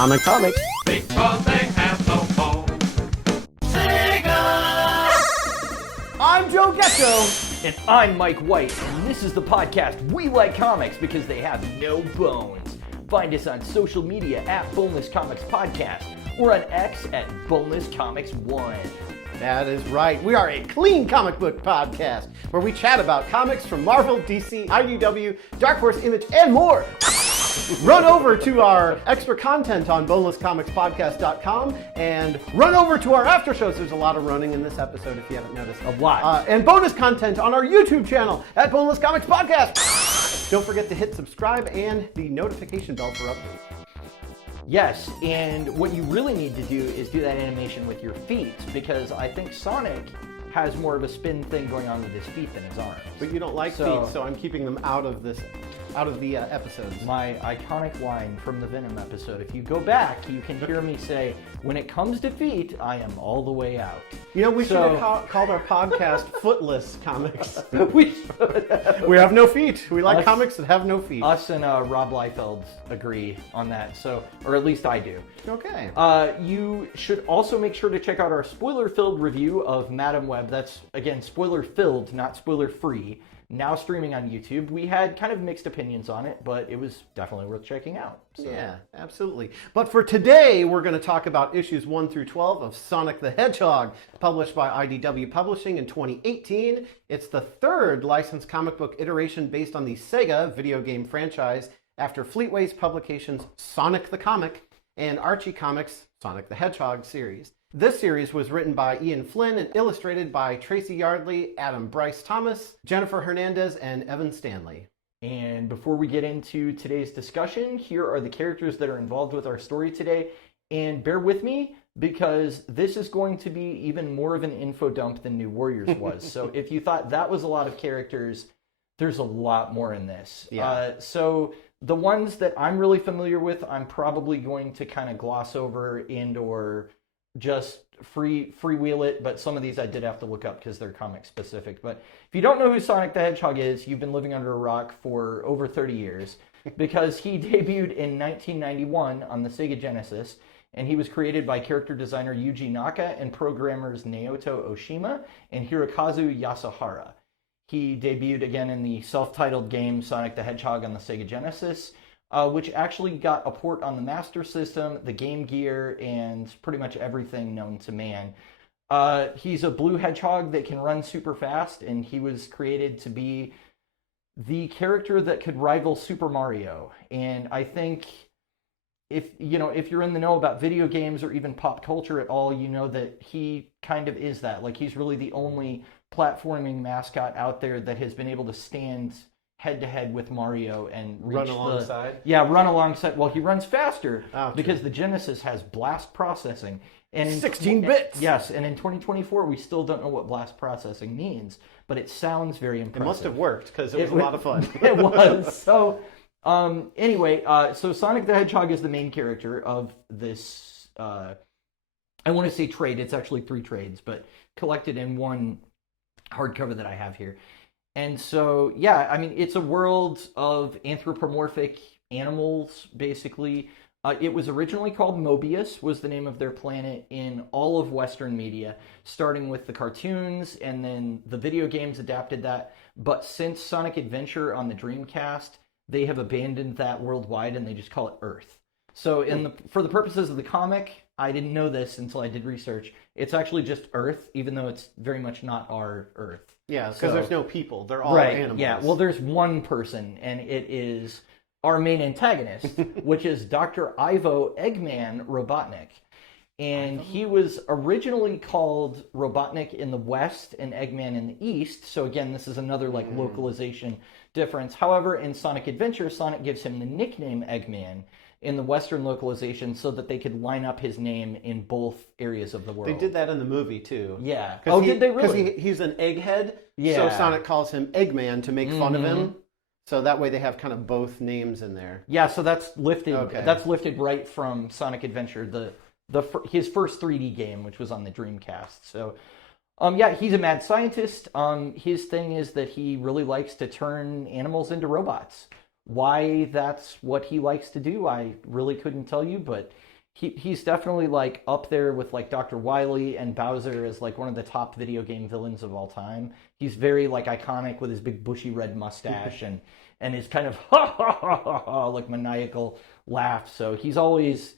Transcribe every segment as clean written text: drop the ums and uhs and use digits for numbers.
Comics. Because they have no home. Sega! I'm Joe Gecko. And I'm Mike White, and this is the podcast We Like Comics because they have no bones. Find us on social media at Boneless Comics Podcast or on X at Boneless Comics 1. That is right. We are a clean comic book podcast where we chat about comics from Marvel, DC, IDW, Dark Horse, Image, and more. Run over to our extra content on bonelesscomicspodcast.com and run over to our after shows. There's a lot of running in this episode if you haven't noticed. A lot. And bonus content on our YouTube channel at Boneless Comics Podcast. Don't forget to hit subscribe and the notification bell for updates. Yes, and what you really need to do is do that animation with your feet, because I think Sonic has more of a spin thing going on with his feet than his arms. But you don't like feet, so I'm keeping them out of the episodes. My iconic line from the Venom episode, if you go back, you can hear me say, when it comes to feet, I am all the way out. You know, we should have called our podcast Footless Comics. We should. We have no feet. We like comics that have no feet. Us and Rob Liefeld agree on that, so, or at least I do. Okay. You should also make sure to check out our spoiler-filled review of Madam Web. That's, again, spoiler-filled, not spoiler-free. Now streaming on YouTube. We had kind of mixed opinions on it, but it was definitely worth checking out. So. Yeah, absolutely. But for today, we're going to talk about issues 1 through 12 of Sonic the Hedgehog, published by IDW Publishing in 2018. It's the third licensed comic book iteration based on the Sega video game franchise after Fleetway's Publications' Sonic the Comic and Archie Comics' Sonic the Hedgehog series. This series was written by Ian Flynn and illustrated by Tracy Yardley, Adam Bryce Thomas, Jennifer Hernandez, and Evan Stanley. And before we get into today's discussion, here are the characters that are involved with our story today. And bear with me, because this is going to be even more of an info dump than New Warriors was. So if you thought that was a lot of characters, there's a lot more in this. Yeah. So the ones that I'm really familiar with, I'm probably going to kind of gloss over and or just freewheel it, but some of these I did have to look up because they're comic specific. But if you don't know who Sonic the Hedgehog is, you've been living under a rock for over 30 years, because he debuted in 1991 on the Sega Genesis, and he was created by character designer Yuji Naka and programmers Naoto Oshima and Hirokazu Yasuhara. He debuted again in the self-titled game Sonic the Hedgehog on the Sega Genesis, which actually got a port on the Master System, the Game Gear, and pretty much everything known to man. He's a blue hedgehog that can run super fast, and he was created to be the character that could rival Super Mario. And I think if you're in the know about video games or even pop culture at all, you know that he kind of is that. Like, he's really the only platforming mascot out there that has been able to stand head-to-head with Mario and run alongside? Run alongside. Well, he runs faster because true. the Genesis has blast processing. And in 16 bits! Yes, and in 2024, we still don't know what blast processing means, but it sounds very impressive. It must have worked, because it was a lot of fun. It was. So, anyway, so Sonic the Hedgehog is the main character of this, I want to say trade. It's actually 3 trades, but collected in one hardcover that I have here. And so, yeah, I mean, it's a world of anthropomorphic animals, basically. It was originally called Mobius, was the name of their planet in all of Western media, starting with the cartoons, and then the video games adapted that. But since Sonic Adventure on the Dreamcast, they have abandoned that worldwide, and they just call it Earth. So for the purposes of the comic, I didn't know this until I did research. It's actually just Earth, even though it's very much not our Earth. Yeah, because there's no people. They're all animals. Yeah, well, there's one person, and it is our main antagonist, which is Dr. Ivo Eggman Robotnik. And he was originally called Robotnik in the West and Eggman in the East. So again, this is another localization difference. However, in Sonic Adventure, Sonic gives him the nickname Eggman in the Western localization so that they could line up his name in both areas of the world. They did that in the movie, too. Yeah. Oh, did they really? Because he's an egghead, yeah. So Sonic calls him Eggman to make fun of him. So that way they have kind of both names in there. Yeah, so that's lifted. Okay. That's lifted right from Sonic Adventure, his first 3D game, which was on the Dreamcast. So, yeah, he's a mad scientist. His thing is that he really likes to turn animals into robots. why that's what he likes to do, I really couldn't tell you, but he's definitely like up there with like Dr. Wily and Bowser as like one of the top video game villains of all time. He's very like iconic with his big bushy red mustache and his kind of ha ha ha ha ha like maniacal laugh. So he's always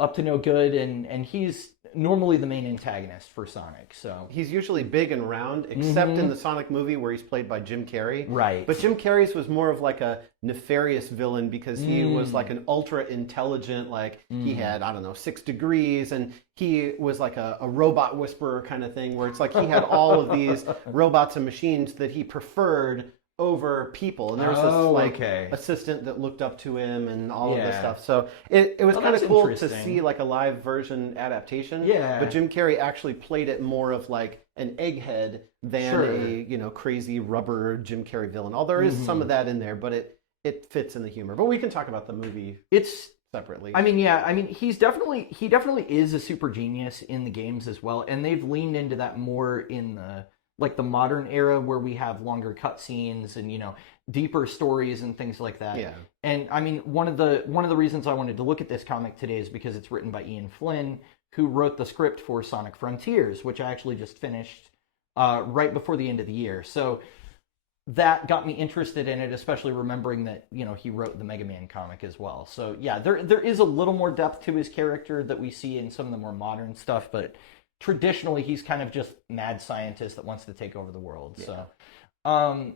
up to no good, and he's normally the main antagonist for Sonic. So He's usually big and round, except in the Sonic movie where he's played by Jim Carrey. Right. But Jim Carrey's was more of like a nefarious villain because he was like an ultra intelligent, like he had, I don't know, 6 degrees, and he was like a robot whisperer kind of thing, where it's like he had all of these robots and machines that he preferred over people, and there was this like assistant that looked up to him and all of this stuff. So it was kind of cool to see like a live version adaptation. Yeah. But Jim Carrey actually played it more of like an egghead than a crazy rubber Jim Carrey villain. Although there is some of that in there, but it fits in the humor. But we can talk about the movie. Separately. I mean, he definitely is a super genius in the games as well, and they've leaned into that more in the modern era where we have longer cutscenes and deeper stories and things like that. Yeah. And I mean, one of the reasons I wanted to look at this comic today is because it's written by Ian Flynn, who wrote the script for Sonic Frontiers, which I actually just finished right before the end of the year. So that got me interested in it, especially remembering that he wrote the Mega Man comic as well. So yeah, there is a little more depth to his character that we see in some of the more modern stuff, but traditionally he's kind of just mad scientist that wants to take over the world. Yeah. So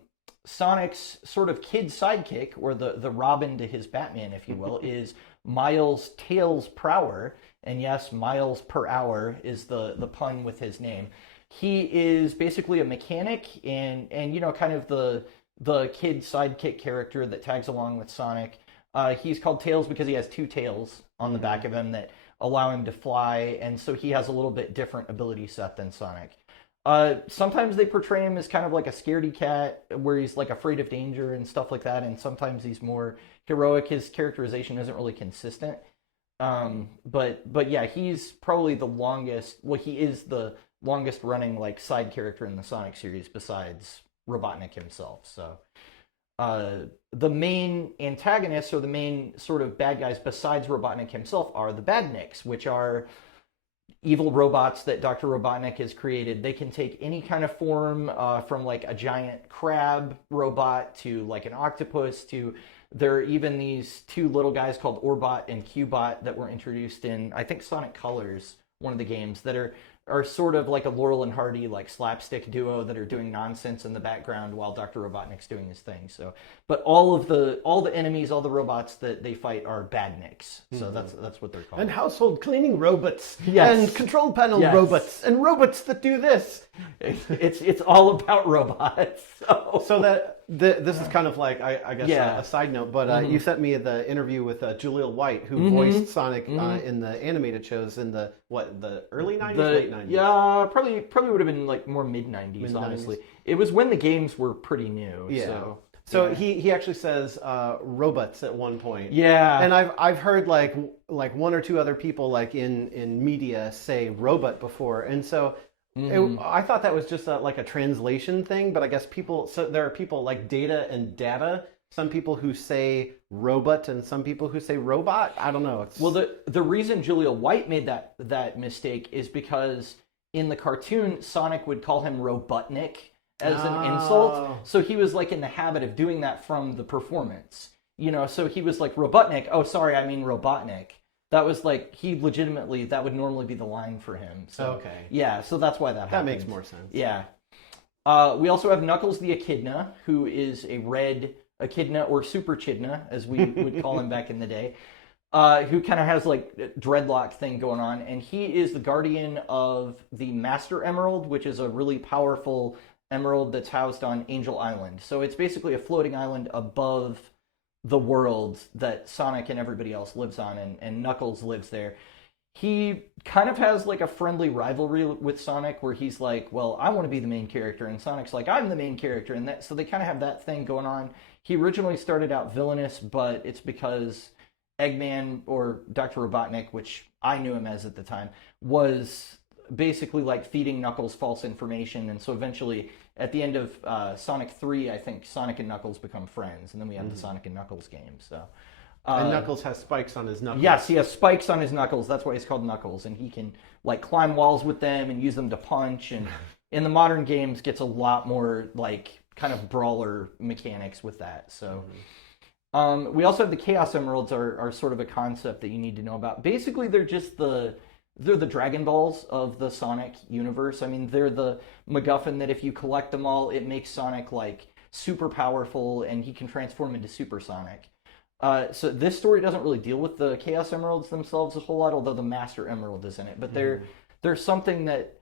Sonic's sort of kid sidekick, or the Robin to his Batman, if you will, is Miles Tails Prower. And yes, miles per hour is the pun with his name. He is basically a mechanic and kind of the kid sidekick character that tags along with Sonic. He's called Tails because he has 2 tails on the back of him that allow him to fly, and so he has a little bit different ability set than Sonic. Sometimes they portray him as kind of like a scaredy cat, where he's like afraid of danger and stuff like that, and sometimes he's more heroic. His characterization isn't really consistent. But yeah, he's probably the longest, he is the longest running like side character in the Sonic series besides Robotnik himself. So the main antagonists, or the main sort of bad guys besides Robotnik himself, are the Badniks, which are evil robots that Dr. Robotnik has created. They can take any kind of form, from like a giant crab robot to like an octopus to there are even these 2 little guys called Orbot and Cubot that were introduced in, I think, Sonic Colors, one of the games, that are sort of like a Laurel and Hardy like slapstick duo that are doing nonsense in the background while Dr. Robotnik's doing his thing. So, but all the enemies, all the robots that they fight are Badniks. So that's what they're called. And household cleaning robots. Yes. And control panel robots. And robots that do this. It's all about robots. So that this is kind of like, I guess, a side note, but you sent me the interview with Jaleel White, who voiced Sonic in the animated shows in the early 90s, late 90s? Yeah, probably would have been like more mid-90s, honestly. It was when the games were pretty new. Yeah. So he actually says robots at one point. Yeah. And I've heard like 1 or 2 other people like in media say robot before, and so I thought that was just like a translation thing, but I guess there are people like Data and Data. Some people who say robot and some people who say robot. I don't know. Well, the reason Jaleel White made that mistake is because in the cartoon, Sonic would call him Robotnik as an insult. So he was like in the habit of doing that from the performance. So he was like, Robotnik. Oh, sorry, I mean Robotnik. That was like, that would normally be the line for him. So, okay. Yeah, so that's why that happened. That makes more sense. Yeah. We also have Knuckles the Echidna, who is a red Echidna, or Super Chidna, as we would call him back in the day, who kind of has like a dreadlock thing going on. And he is the guardian of the Master Emerald, which is a really powerful emerald that's housed on Angel Island. So it's basically a floating island above the world that Sonic and everybody else lives on, and Knuckles lives there. He kind of has like a friendly rivalry with Sonic, where he's like, well, I want to be the main character, and Sonic's like, I'm the main character, and so they kind of have that thing going on. He originally started out villainous, but it's because Eggman, or Dr. Robotnik, which I knew him as at the time, was basically like feeding Knuckles false information, and so eventually at the end of Sonic 3, I think Sonic and Knuckles become friends, and then we have the Sonic and Knuckles game. So and Knuckles has spikes on his knuckles. yes, he has spikes on his knuckles. That's why he's called Knuckles, and he can like climb walls with them and use them to punch. And in the modern games, gets a lot more like kind of brawler mechanics with that. So we also have the Chaos Emeralds are sort of a concept that you need to know about. Basically, they're just they're the Dragon Balls of the Sonic universe. I mean, they're the MacGuffin that if you collect them all, it makes Sonic like super powerful, and he can transform into Super Sonic. So this story doesn't really deal with the Chaos Emeralds themselves a whole lot, although the Master Emerald is in it. But they're something that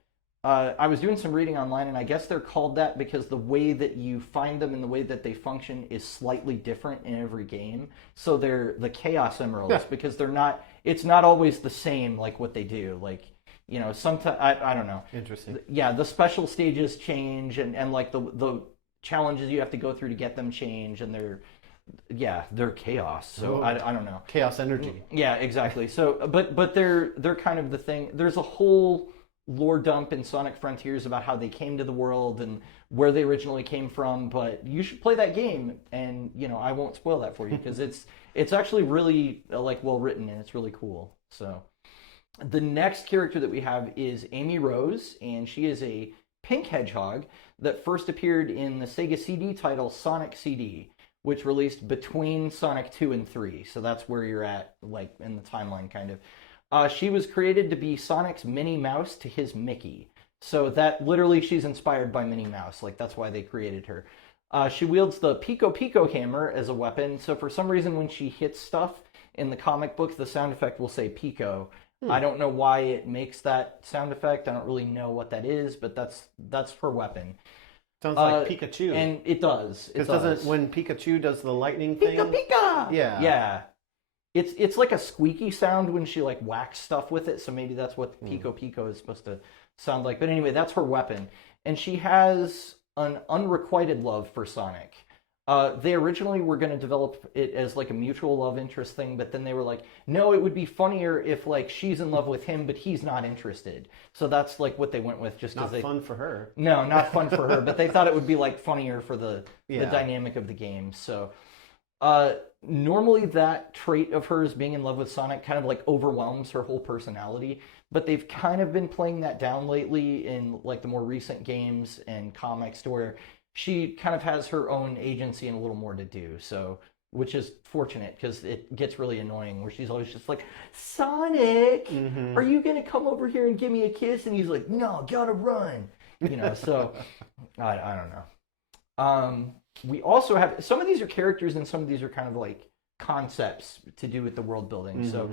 I was doing some reading online, and I guess they're called that because the way that you find them and the way that they function is slightly different in every game. So they're the Chaos Emeralds because they're not. It's not always the same like what they do. Like, you know, sometimes I don't know. Interesting. Yeah, the special stages change, and like the challenges you have to go through to get them change, and they're chaos. So I don't know. Chaos energy. Yeah, exactly. So but they're kind of the thing. There's a whole lore dump in Sonic Frontiers about how they came to the world and where they originally came from, but you should play that game, and you know, I won't spoil that for you because it's actually really like well written, and it's really cool. So the next character that we have is Amy Rose, and she is a pink hedgehog that first appeared in the Sega CD title Sonic CD, which released between Sonic 2 and 3. So that's where you're at, like, in the timeline, kind of. She was created to be Sonic's Minnie Mouse to his Mickey. So that, literally, she's inspired by Minnie Mouse. Like, that's why they created her. She wields the Pico Pico hammer as a weapon. So for some reason, when she hits stuff in the comic book, the sound effect will say Pico. I don't know why it makes that sound effect. I don't really know what that is, but that's her weapon. Sounds like Pikachu. And it does. Because doesn't when Pikachu does the lightning thing? Pika Pika! Yeah. Yeah. It's like a squeaky sound when she like whacks stuff with it, so maybe that's what Pico Pico is supposed to sound like. But anyway, that's her weapon. And she has an unrequited love for Sonic. They originally were going to develop it as like a mutual love interest thing, but then they were like, no, it would be funnier if like she's in love with him, but he's not interested. So that's like what they went with, just because Not fun for her. No, not fun for her, but they thought it would be like funnier for the dynamic of the game. So normally that trait of hers being in love with Sonic kind of like overwhelms her whole personality, but they've kind of been playing that down lately in like the more recent games and comics to where she kind of has her own agency and a little more to do, so which is fortunate because it gets really annoying where she's always just like, Sonic, are you gonna come over here and give me a kiss? And he's like, no, gotta run, you know. So I don't know. We also have some of these are characters and some of these are kind of like concepts to do with the world building. So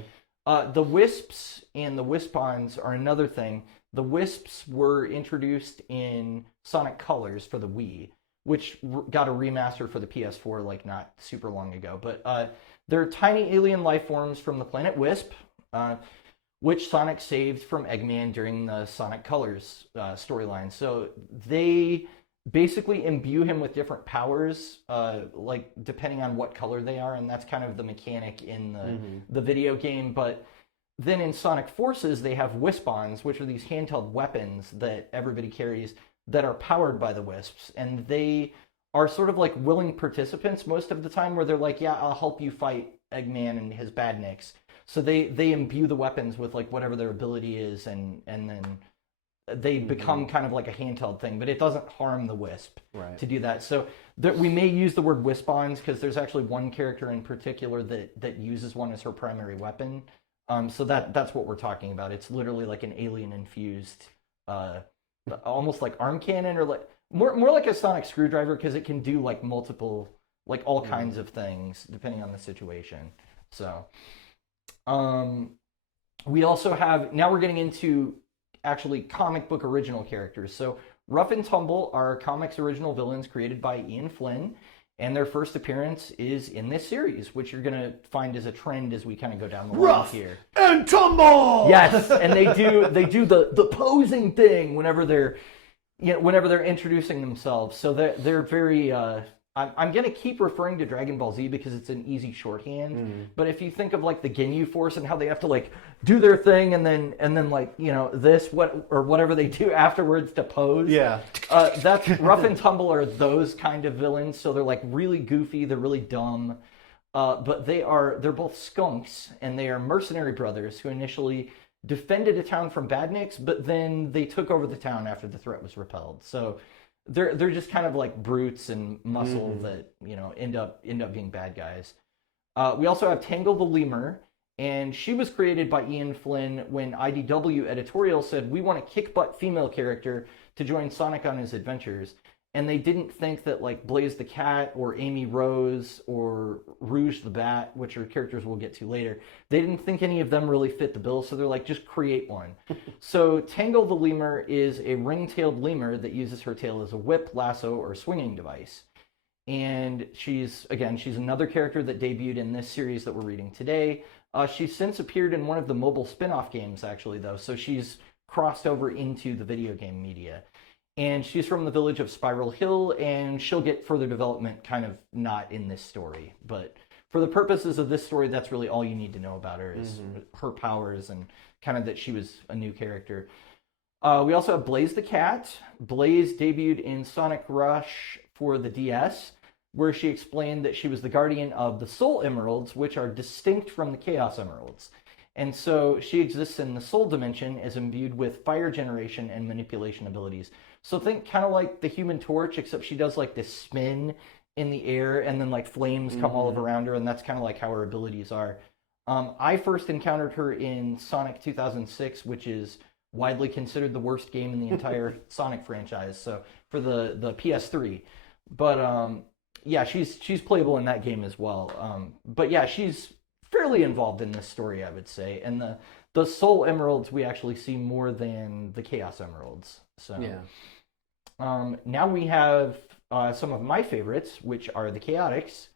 the Wisps and the Wispons are another thing. The Wisps were introduced in Sonic Colors for the Wii, which got a remaster for the PS4 like not super long ago. But they're tiny alien life forms from the planet Wisp, which Sonic saved from Eggman during the Sonic Colors storyline. So they basically imbue him with different powers, like depending on what color they are, and that's kind of the mechanic in the video game. But then in Sonic Forces, they have Wispons, which are these handheld weapons that everybody carries that are powered by the Wisps. And they are sort of like willing participants most of the time where they're like, yeah, I'll help you fight Eggman and his badniks. So they imbue the weapons with like whatever their ability is, and then they become kind of like a handheld thing, but it doesn't harm the Wisp to do that. So we may use the word Wispons because there's actually one character in particular that uses one as her primary weapon. So that's what we're talking about. It's literally like an alien-infused, almost like arm cannon, or like more like a sonic screwdriver because it can do like multiple, like all kinds of things depending on the situation. So, we also have, now we're getting into actually comic book original characters. So Rough and Tumble are comics original villains created by Ian Flynn. And their first appearance is in this series, which you're going to find as a trend as we kind of go down the line here. And Tumble! Yes, and they do the posing thing whenever they're introducing themselves. So they're very, I I'm going to keep referring to Dragon Ball Z because it's an easy shorthand. But if you think of like the Ginyu Force and how they have to like do their thing and then like, you know, whatever they do afterwards to pose. Yeah. That's Rough and Tumble are those kind of villains. So they're like really goofy. They're really dumb. But they're both skunks, and they are mercenary brothers who initially defended a town from badniks, but then they took over the town after the threat was repelled. So they're just kind of like brutes and muscle that, you know, end up being bad guys. We also have Tangle the Lemur, and she was created by Ian Flynn when IDW editorial said, we want a kick-butt female character to join Sonic on his adventures. And they didn't think that like Blaze the Cat or Amy Rose or Rouge the Bat, which are characters we'll get to later, they didn't think any of them really fit the bill, so they're like, just create one. So Tangle the Lemur is a ring-tailed lemur that uses her tail as a whip, lasso, or swinging device. And she's another character that debuted in this series that we're reading today. She's since appeared in one of the mobile spin-off games, actually, though, so she's crossed over into the video game media. And she's from the village of Spiral Hill, and she'll get further development kind of not in this story. But for the purposes of this story, that's really all you need to know about her is her powers and kind of that she was a new character. We also have Blaze the Cat. Blaze debuted in Sonic Rush for the DS, where she explained that she was the guardian of the Soul Emeralds, which are distinct from the Chaos Emeralds. And so she exists in the Soul Dimension, is imbued with fire generation and manipulation abilities. So think kind of like the Human Torch, except she does like this spin in the air and then like flames come all around her, and that's kind of like how her abilities are. I first encountered her in Sonic 2006, which is widely considered the worst game in the entire Sonic franchise, so for the PS3. But yeah, she's playable in that game as well. But yeah, she's fairly involved in this story, I would say. And the Soul Emeralds we actually see more than the Chaos Emeralds. So yeah. Now we have some of my favorites, which are the Chaotix,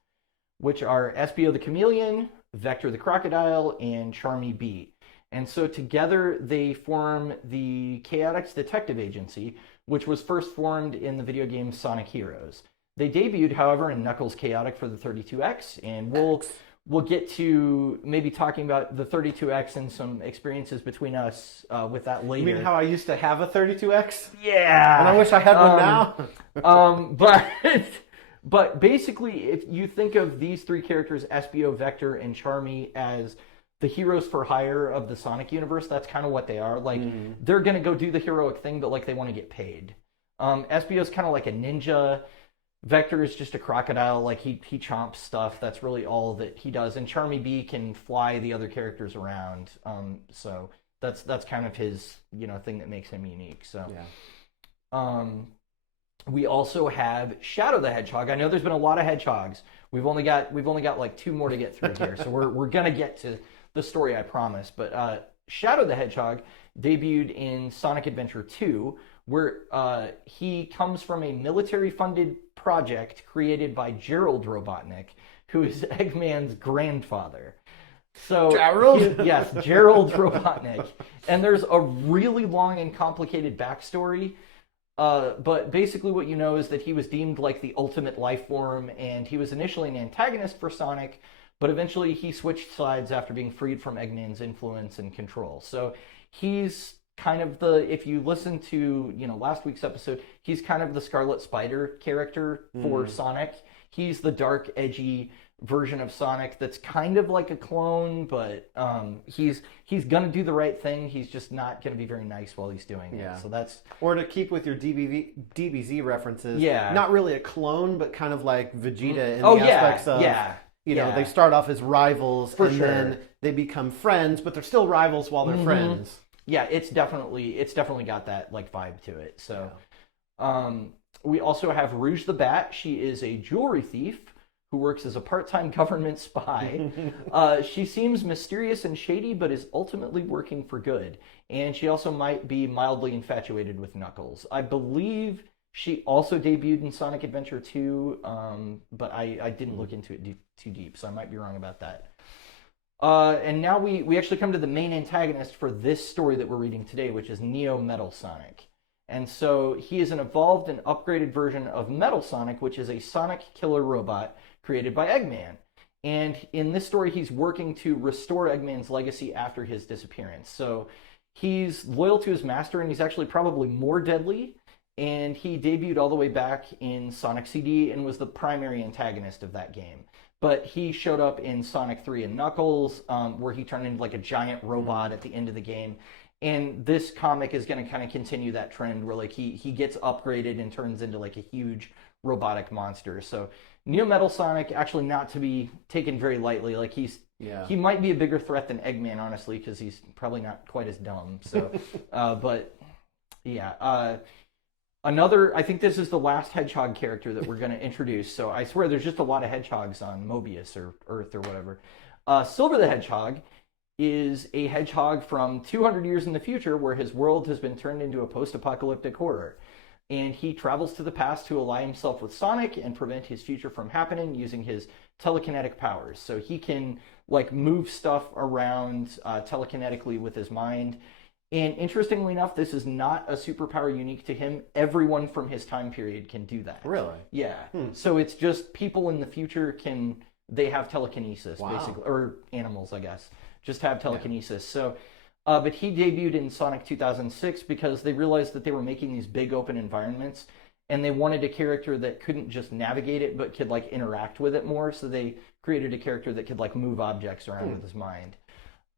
which are Espio the Chameleon, Vector the Crocodile, and Charmy Bee. And so together they form the Chaotix Detective Agency, which was first formed in the video game Sonic Heroes. They debuted, however, in Knuckles Chaotic for the 32X, and we'll get to maybe talking about the 32X and some experiences between us with that later. You mean how I used to have a 32X? Yeah. And I wish I had one now. But basically, if you think of these three characters, Espio, Vector, and Charmy, as the heroes for hire of the Sonic universe, that's kind of what they are. Like, they're going to go do the heroic thing, but like they want to get paid. Espio's kind of like a ninja. Vector is just a crocodile, like he chomps stuff. That's really all that he does. And Charmy Bee can fly the other characters around. So that's kind of his, you know, thing that makes him unique. So yeah. We also have Shadow the Hedgehog. I know there's been a lot of hedgehogs. We've only got like two more to get through here. So we're gonna get to the story, I promise. But Shadow the Hedgehog debuted in Sonic Adventure 2, where he comes from a military-funded project created by Gerald Robotnik, who is Eggman's grandfather. So Gerald? Yes, Gerald Robotnik. And there's a really long and complicated backstory. But basically what you know is that he was deemed like the ultimate life form, and he was initially an antagonist for Sonic, but eventually he switched sides after being freed from Eggman's influence and control. So he's kind of if you listen to, you know, last week's episode, he's kind of the Scarlet Spider character for Sonic. He's the dark, edgy version of Sonic that's kind of like a clone, but he's gonna do the right thing. He's just not gonna be very nice while he's doing it. So that's, or to keep with your DBZ references, yeah, not really a clone, but kind of like Vegeta in the aspects of, you know, they start off as rivals then they become friends, but they're still rivals while they're friends. Yeah, it's definitely got that like vibe to it. So we also have Rouge the Bat. She is a jewelry thief who works as a part-time government spy. She seems mysterious and shady, but is ultimately working for good. And she also might be mildly infatuated with Knuckles. I believe she also debuted in Sonic Adventure 2, but I didn't look into it too deep, so I might be wrong about that. And now we actually come to the main antagonist for this story that we're reading today, which is Neo Metal Sonic. And so he is an evolved and upgraded version of Metal Sonic, which is a Sonic killer robot created by Eggman. And in this story, he's working to restore Eggman's legacy after his disappearance. So he's loyal to his master, and he's actually probably more deadly. And he debuted all the way back in Sonic CD and was the primary antagonist of that game. But he showed up in Sonic 3 and Knuckles, where he turned into like a giant robot at the end of the game. And this comic is going to kind of continue that trend where like he gets upgraded and turns into like a huge robotic monster. So Neo Metal Sonic, actually not to be taken very lightly. Like he might be a bigger threat than Eggman, honestly, because he's probably not quite as dumb. So, but yeah. Another, I think this is the last Hedgehog character that we're going to introduce. So I swear there's just a lot of hedgehogs on Mobius or Earth or whatever. Silver the Hedgehog is a hedgehog from 200 years in the future where his world has been turned into a post-apocalyptic horror. And he travels to the past to ally himself with Sonic and prevent his future from happening using his telekinetic powers. So he can like move stuff around telekinetically with his mind. And interestingly enough, this is not a superpower unique to him. Everyone from his time period can do that. Really? Yeah. So it's just people in the future they have telekinesis, Wow. basically, or animals, I guess, just have telekinesis. So, but he debuted in Sonic 2006 because they realized that they were making these big open environments, and they wanted a character that couldn't just navigate it, but could like interact with it more. So they created a character that could like move objects around with his mind.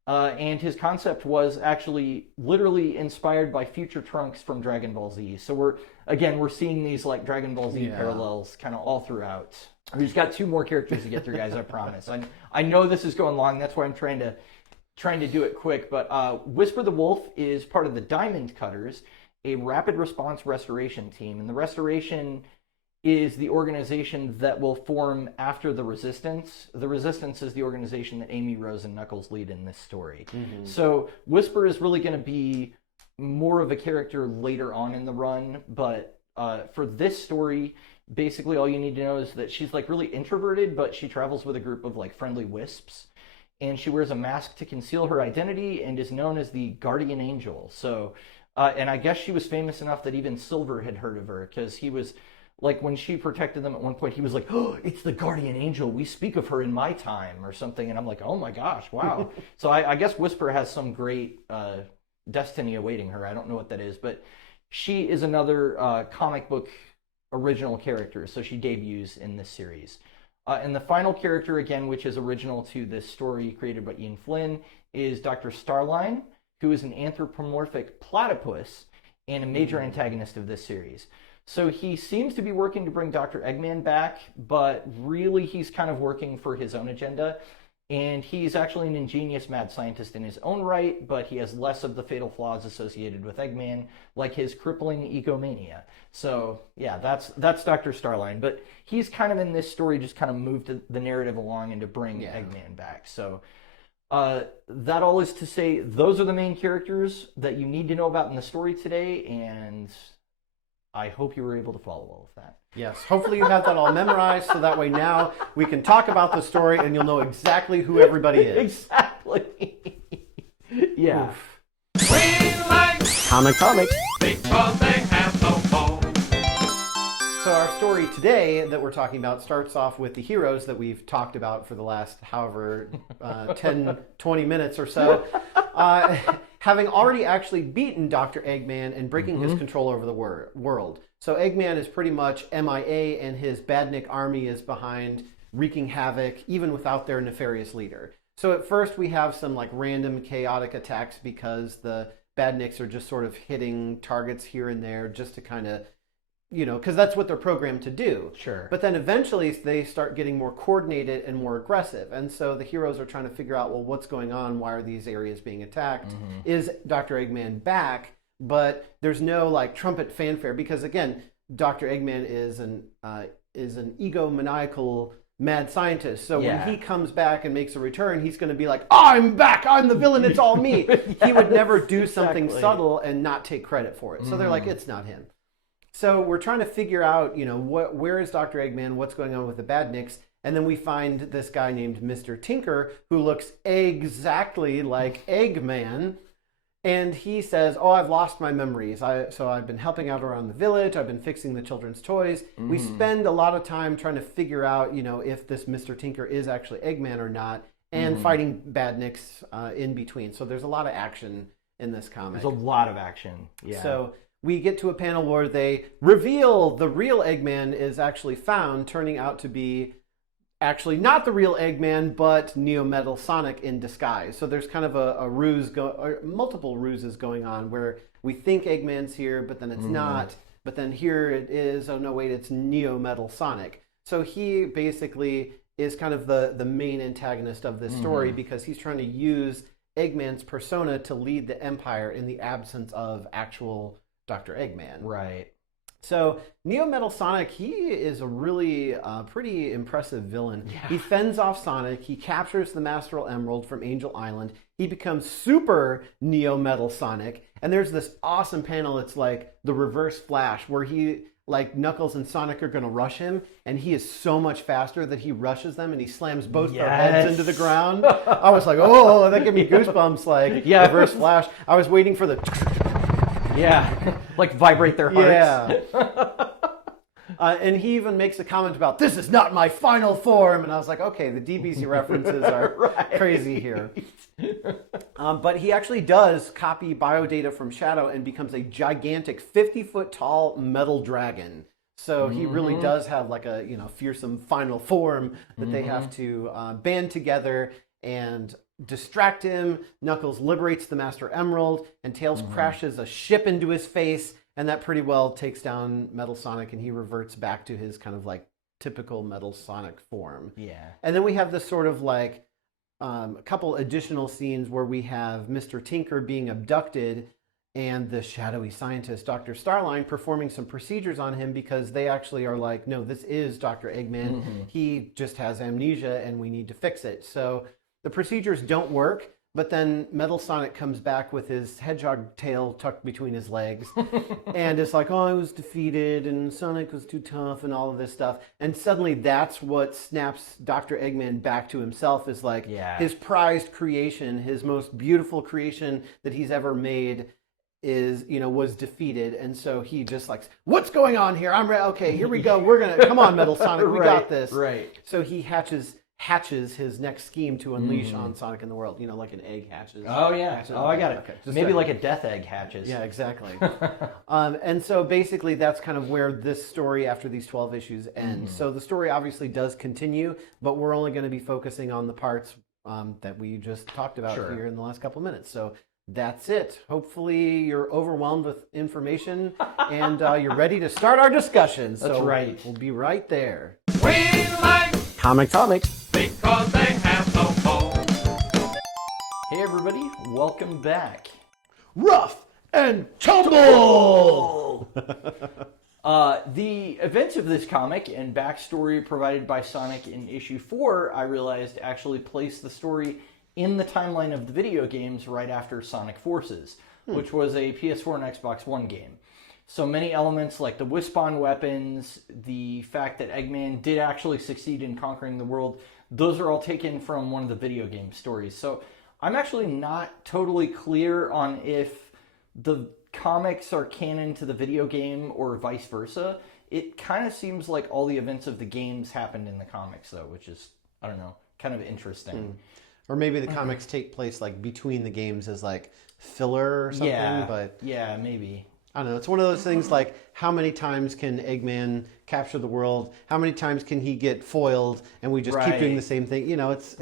And his concept was actually literally inspired by future Trunks from Dragon Ball Z. So we're seeing these like Dragon Ball Z parallels kind of all throughout. We've got 2 more characters to get through, guys. I promise. I know this is going long. That's why I'm trying to do it quick. But Whisper the Wolf is part of the Diamond Cutters, a rapid response restoration team, and the Restoration is the organization that will form after the Resistance. The Resistance is the organization that Amy, Rose, and Knuckles lead in this story. Mm-hmm. So Whisper is really going to be more of a character later on in the run, but for this story, basically all you need to know is that she's like really introverted, but she travels with a group of like friendly wisps, and she wears a mask to conceal her identity and is known as the Guardian Angel. So, and I guess she was famous enough that even Silver had heard of her, because he was... like when she protected them at one point, he was like, "Oh, it's the Guardian Angel. We speak of her in my time," or something. And I'm like, "Oh my gosh, wow!" So I guess Whisper has some great destiny awaiting her. I don't know what that is, but she is another comic book original character. So she debuts in this series. And the final character, again, which is original to this story created by Ian Flynn, is Dr. Starline, who is an anthropomorphic platypus and a major antagonist of this series. So he seems to be working to bring Dr. Eggman back, but really he's kind of working for his own agenda. And he's actually an ingenious mad scientist in his own right, but he has less of the fatal flaws associated with Eggman, like his crippling egomania. So yeah, that's Dr. Starline. But he's kind of in this story just kind of moved the narrative along and to bring Eggman back. So that all is to say, those are the main characters that you need to know about in the story today, and I hope you were able to follow all of that. Yes, hopefully you have that all memorized, so that way now we can talk about the story and you'll know exactly who everybody is. Exactly. Yeah. We like Comics. because they have no home. So our story today that we're talking about starts off with the heroes that we've talked about for the last 10, 20 minutes or so. Having already actually beaten Dr. Eggman and breaking his control over the world. So Eggman is pretty much MIA, and his Badnik army is behind wreaking havoc, even without their nefarious leader. So at first we have some like random chaotic attacks because the Badniks are just sort of hitting targets here and there just to kind of, because that's what they're programmed to do. Sure. But then eventually they start getting more coordinated and more aggressive. And so the heroes are trying to figure out, well, what's going on? Why are these areas being attacked? Is Dr. Eggman back? But there's no like trumpet fanfare because, again, Dr. Eggman is an egomaniacal mad scientist. So when he comes back and makes a return, he's going to be like, "I'm back! I'm the villain! It's all me!" He would never do something subtle and not take credit for it. So they're like, it's not him. So we're trying to figure out, where is Dr. Eggman? What's going on with the Badniks? And then we find this guy named Mr. Tinker who looks exactly like Eggman. And he says, "Oh, I've lost my memories. So I've been helping out around the village. I've been fixing the children's toys. We spend a lot of time trying to figure out, if this Mr. Tinker is actually Eggman or not, and fighting badniks in between. So there's a lot of action in this comic. There's a lot of action. Yeah. So we get to a panel where they reveal the real Eggman is actually found, turning out to be actually not the real Eggman, but Neo-Metal Sonic in disguise. So there's kind of a ruse, or multiple ruses going on where we think Eggman's here, but then it's not. But then here it is. Oh no, wait, it's Neo-Metal Sonic. So he basically is kind of the main antagonist of this story because he's trying to use Eggman's persona to lead the Empire in the absence of actual Dr. Eggman. Right. So Neo-Metal Sonic, he is a really pretty impressive villain. Yeah. He fends off Sonic. He captures the Master Emerald from Angel Island. He becomes super Neo-Metal Sonic. And there's this awesome panel. It's like the Reverse Flash where Knuckles and Sonic are going to rush him. And he is so much faster that he rushes them and he slams both their heads into the ground. I was like, oh, that gave me goosebumps. Reverse Flash. I was waiting for the... Yeah, vibrate their hearts. Yeah. And he even makes a comment about, this is not my final form. And I was like, okay, the DBZ references are crazy here. But he actually does copy biodata from Shadow and becomes a gigantic 50-foot tall metal dragon. So he really does have a fearsome final form that they have to band together and distract him. Knuckles liberates the Master Emerald, and Tails crashes a ship into his face, and that pretty well takes down Metal Sonic, and he reverts back to his kind of typical Metal Sonic form. Yeah. And then we have this sort of a couple additional scenes where we have Mr. Tinker being abducted and the shadowy scientist, Dr. Starline, performing some procedures on him because they actually are no, this is Dr. Eggman. He just has amnesia, and we need to fix it. So the procedures don't work, but then Metal Sonic comes back with his hedgehog tail tucked between his legs and it's like, oh, I was defeated and Sonic was too tough and all of this stuff. And suddenly that's what snaps Dr. Eggman back to himself is his prized creation, his most beautiful creation that he's ever made was defeated. And so he just what's going on here? I'm ready. Okay, here we go. We're going to, come on, Metal Sonic, we got this. Right. So he hatches his next scheme to unleash on Sonic in the world. Like an egg hatches. Oh, yeah. Oh, I got it. Okay. Maybe like a death egg hatches. Yeah, exactly. And so basically that's kind of where this story after these 12 issues ends. So the story obviously does continue, but we're only going to be focusing on the parts that we just talked about here in the last couple minutes. So that's it. Hopefully you're overwhelmed with information and you're ready to start our discussion. That's right. We'll be right there. We like Comics. because they have no home. Hey, everybody. Welcome back. Rough and tumble! The events of this comic and backstory provided by Sonic in issue 4, I realized, actually place the story in the timeline of the video games right after Sonic Forces, which was a PS4 and Xbox One game. So many elements like the Wisp-on weapons, the fact that Eggman did actually succeed in conquering the world, those are all taken from one of the video game stories. So I'm actually not totally clear on if the comics are canon to the video game or vice versa. It kind of seems like all the events of the games happened in the comics, though, which is, I don't know, kind of interesting. Or maybe the comics take place between the games as filler or something. Yeah, maybe. I don't know. It's one of those things how many times can Eggman capture the world? How many times can he get foiled and we just keep doing the same thing? It's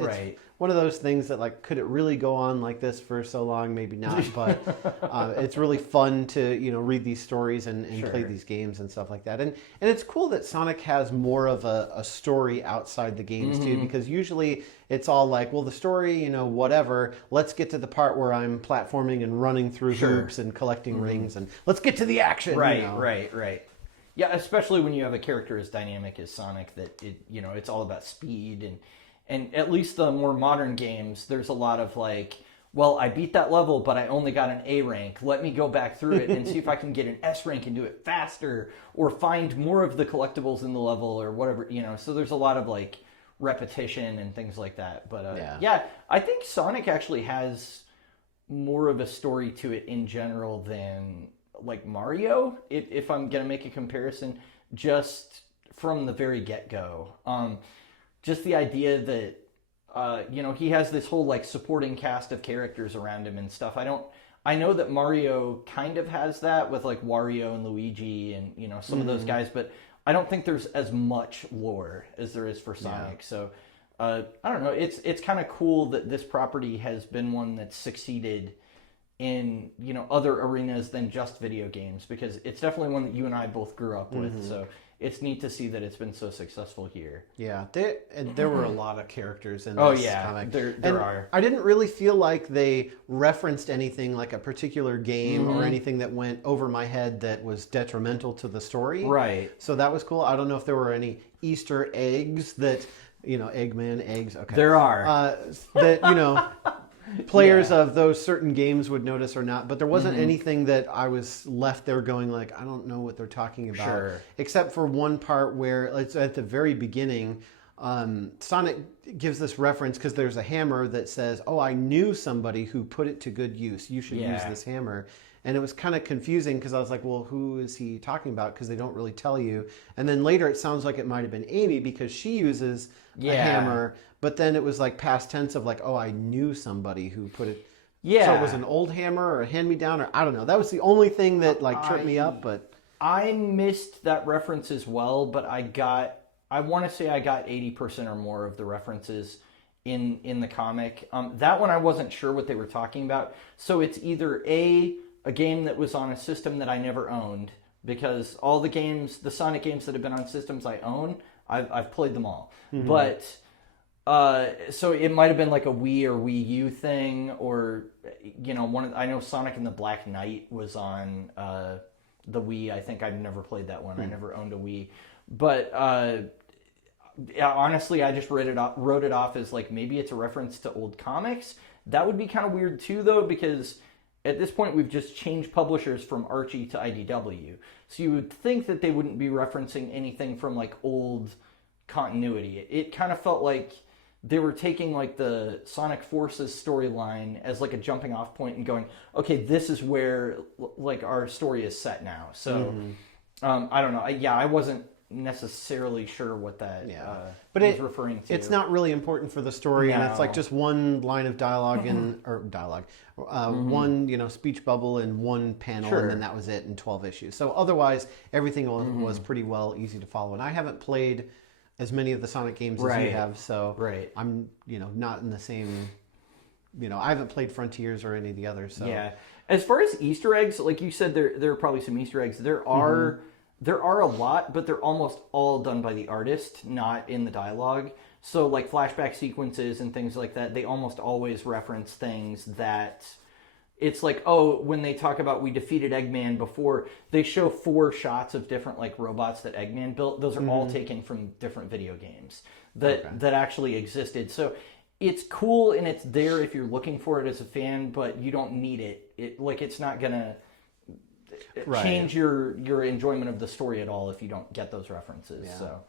one of those things that could it really go on like this for so long? Maybe not, but it's really fun to read these stories and play these games and stuff like that. And it's cool that Sonic has more of a story outside the games too, because usually it's all well, the story, whatever. Let's get to the part where I'm platforming and running through hoops and collecting rings, and let's get to the action. Right. Yeah, especially when you have a character as dynamic as Sonic, that it's all about speed and at least the more modern games, there's a lot of well, I beat that level, but I only got an A rank. Let me go back through it and see if I can get an S rank and do it faster, or find more of the collectibles in the level, or whatever. So there's a lot of repetition and things like that. But yeah, I think Sonic actually has more of a story to it in general than like Mario, if I'm gonna make a comparison, just from the very get-go. Just the idea that he has this whole like supporting cast of characters around him and stuff. I know that Mario kind of has that with like Wario and Luigi and some of those guys, but I don't think there's as much lore as there is for Sonic. Yeah. So I don't know. It's kind of cool that this property has been one that's succeeded in other arenas than just video games, because it's definitely one that you and I both grew up with. So it's neat to see that it's been so successful here. Yeah, there were a lot of characters in this comic. There are. I didn't really feel like they referenced anything like a particular game or anything that went over my head that was detrimental to the story. Right. So that was cool. I don't know if there were any Easter eggs that, Eggman, eggs, okay. There are. That, players of those certain games would notice or not, but there wasn't anything that I was left there going like, I don't know what they're talking about. Sure. Except for one part where it's at the very beginning, Sonic gives this reference because there's a hammer that says, oh, I knew somebody who put it to good use. You should use this hammer. And it was kind of confusing because I was like, well, who is he talking about? Because they don't really tell you. And then later it sounds like it might have been Amy because she uses a hammer. But then it was like past tense of like, oh, I knew somebody who put it. Yeah. So it was an old hammer or a hand-me-down or I don't know. That was the only thing that like tripped me up. But I missed that reference as well, but I want to say I got 80% or more of the references in the comic. That one I wasn't sure what they were talking about. So it's either a game that was on a system that I never owned, because all the Sonic games that have been on systems I own, I've played them all. But so it might have been like a Wii or Wii U thing, or I know Sonic and the Black Knight was on the Wii. I think I've never played that one. I never owned a Wii, but honestly, I just wrote it off as like maybe it's a reference to old comics. That would be kind of weird too, though, because at this point, we've just changed publishers from Archie to IDW. So you would think that they wouldn't be referencing anything from like old continuity. It kind of felt like they were taking like the Sonic Forces storyline as like a jumping off point and going, okay, this is where like our story is set now. So I don't know. I wasn't necessarily sure what that was referring to. It's not really important for the story, and it's like just one line of dialogue one speech bubble and one panel, and then that was it in 12 issues. So otherwise, everything was pretty well easy to follow. And I haven't played as many of the Sonic games as you have, so I'm not in the same. I haven't played Frontiers or any of the others. So yeah, as far as Easter eggs, like you said, there are probably some Easter eggs. There are. There are a lot, but they're almost all done by the artist, not in the dialogue. So like flashback sequences and things like that, they almost always reference things that it's like, oh, when they talk about we defeated Eggman before, they show 4 shots of different like robots that Eggman built. Those are all taken from different video games that actually existed. So it's cool and it's there if you're looking for it as a fan, but you don't need it. It's not gonna change your enjoyment of the story at all if you don't get those references. So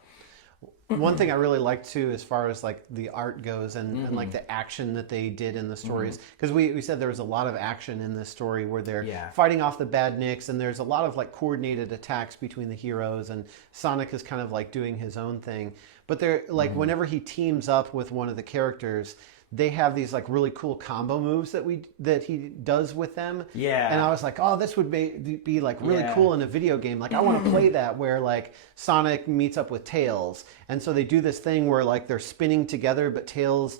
one thing I really liked too, as far as like the art goes and like the action that they did in the stories, because we said there was a lot of action in this story where they're fighting off the badniks, and there's a lot of like coordinated attacks between the heroes, and Sonic is kind of like doing his own thing. But they're like whenever he teams up with one of the characters, they have these like really cool combo moves that he does with them. Yeah. And I was like, oh, this would be like really cool in a video game. Like I want to play that where like Sonic meets up with Tails. And so they do this thing where like they're spinning together, but Tails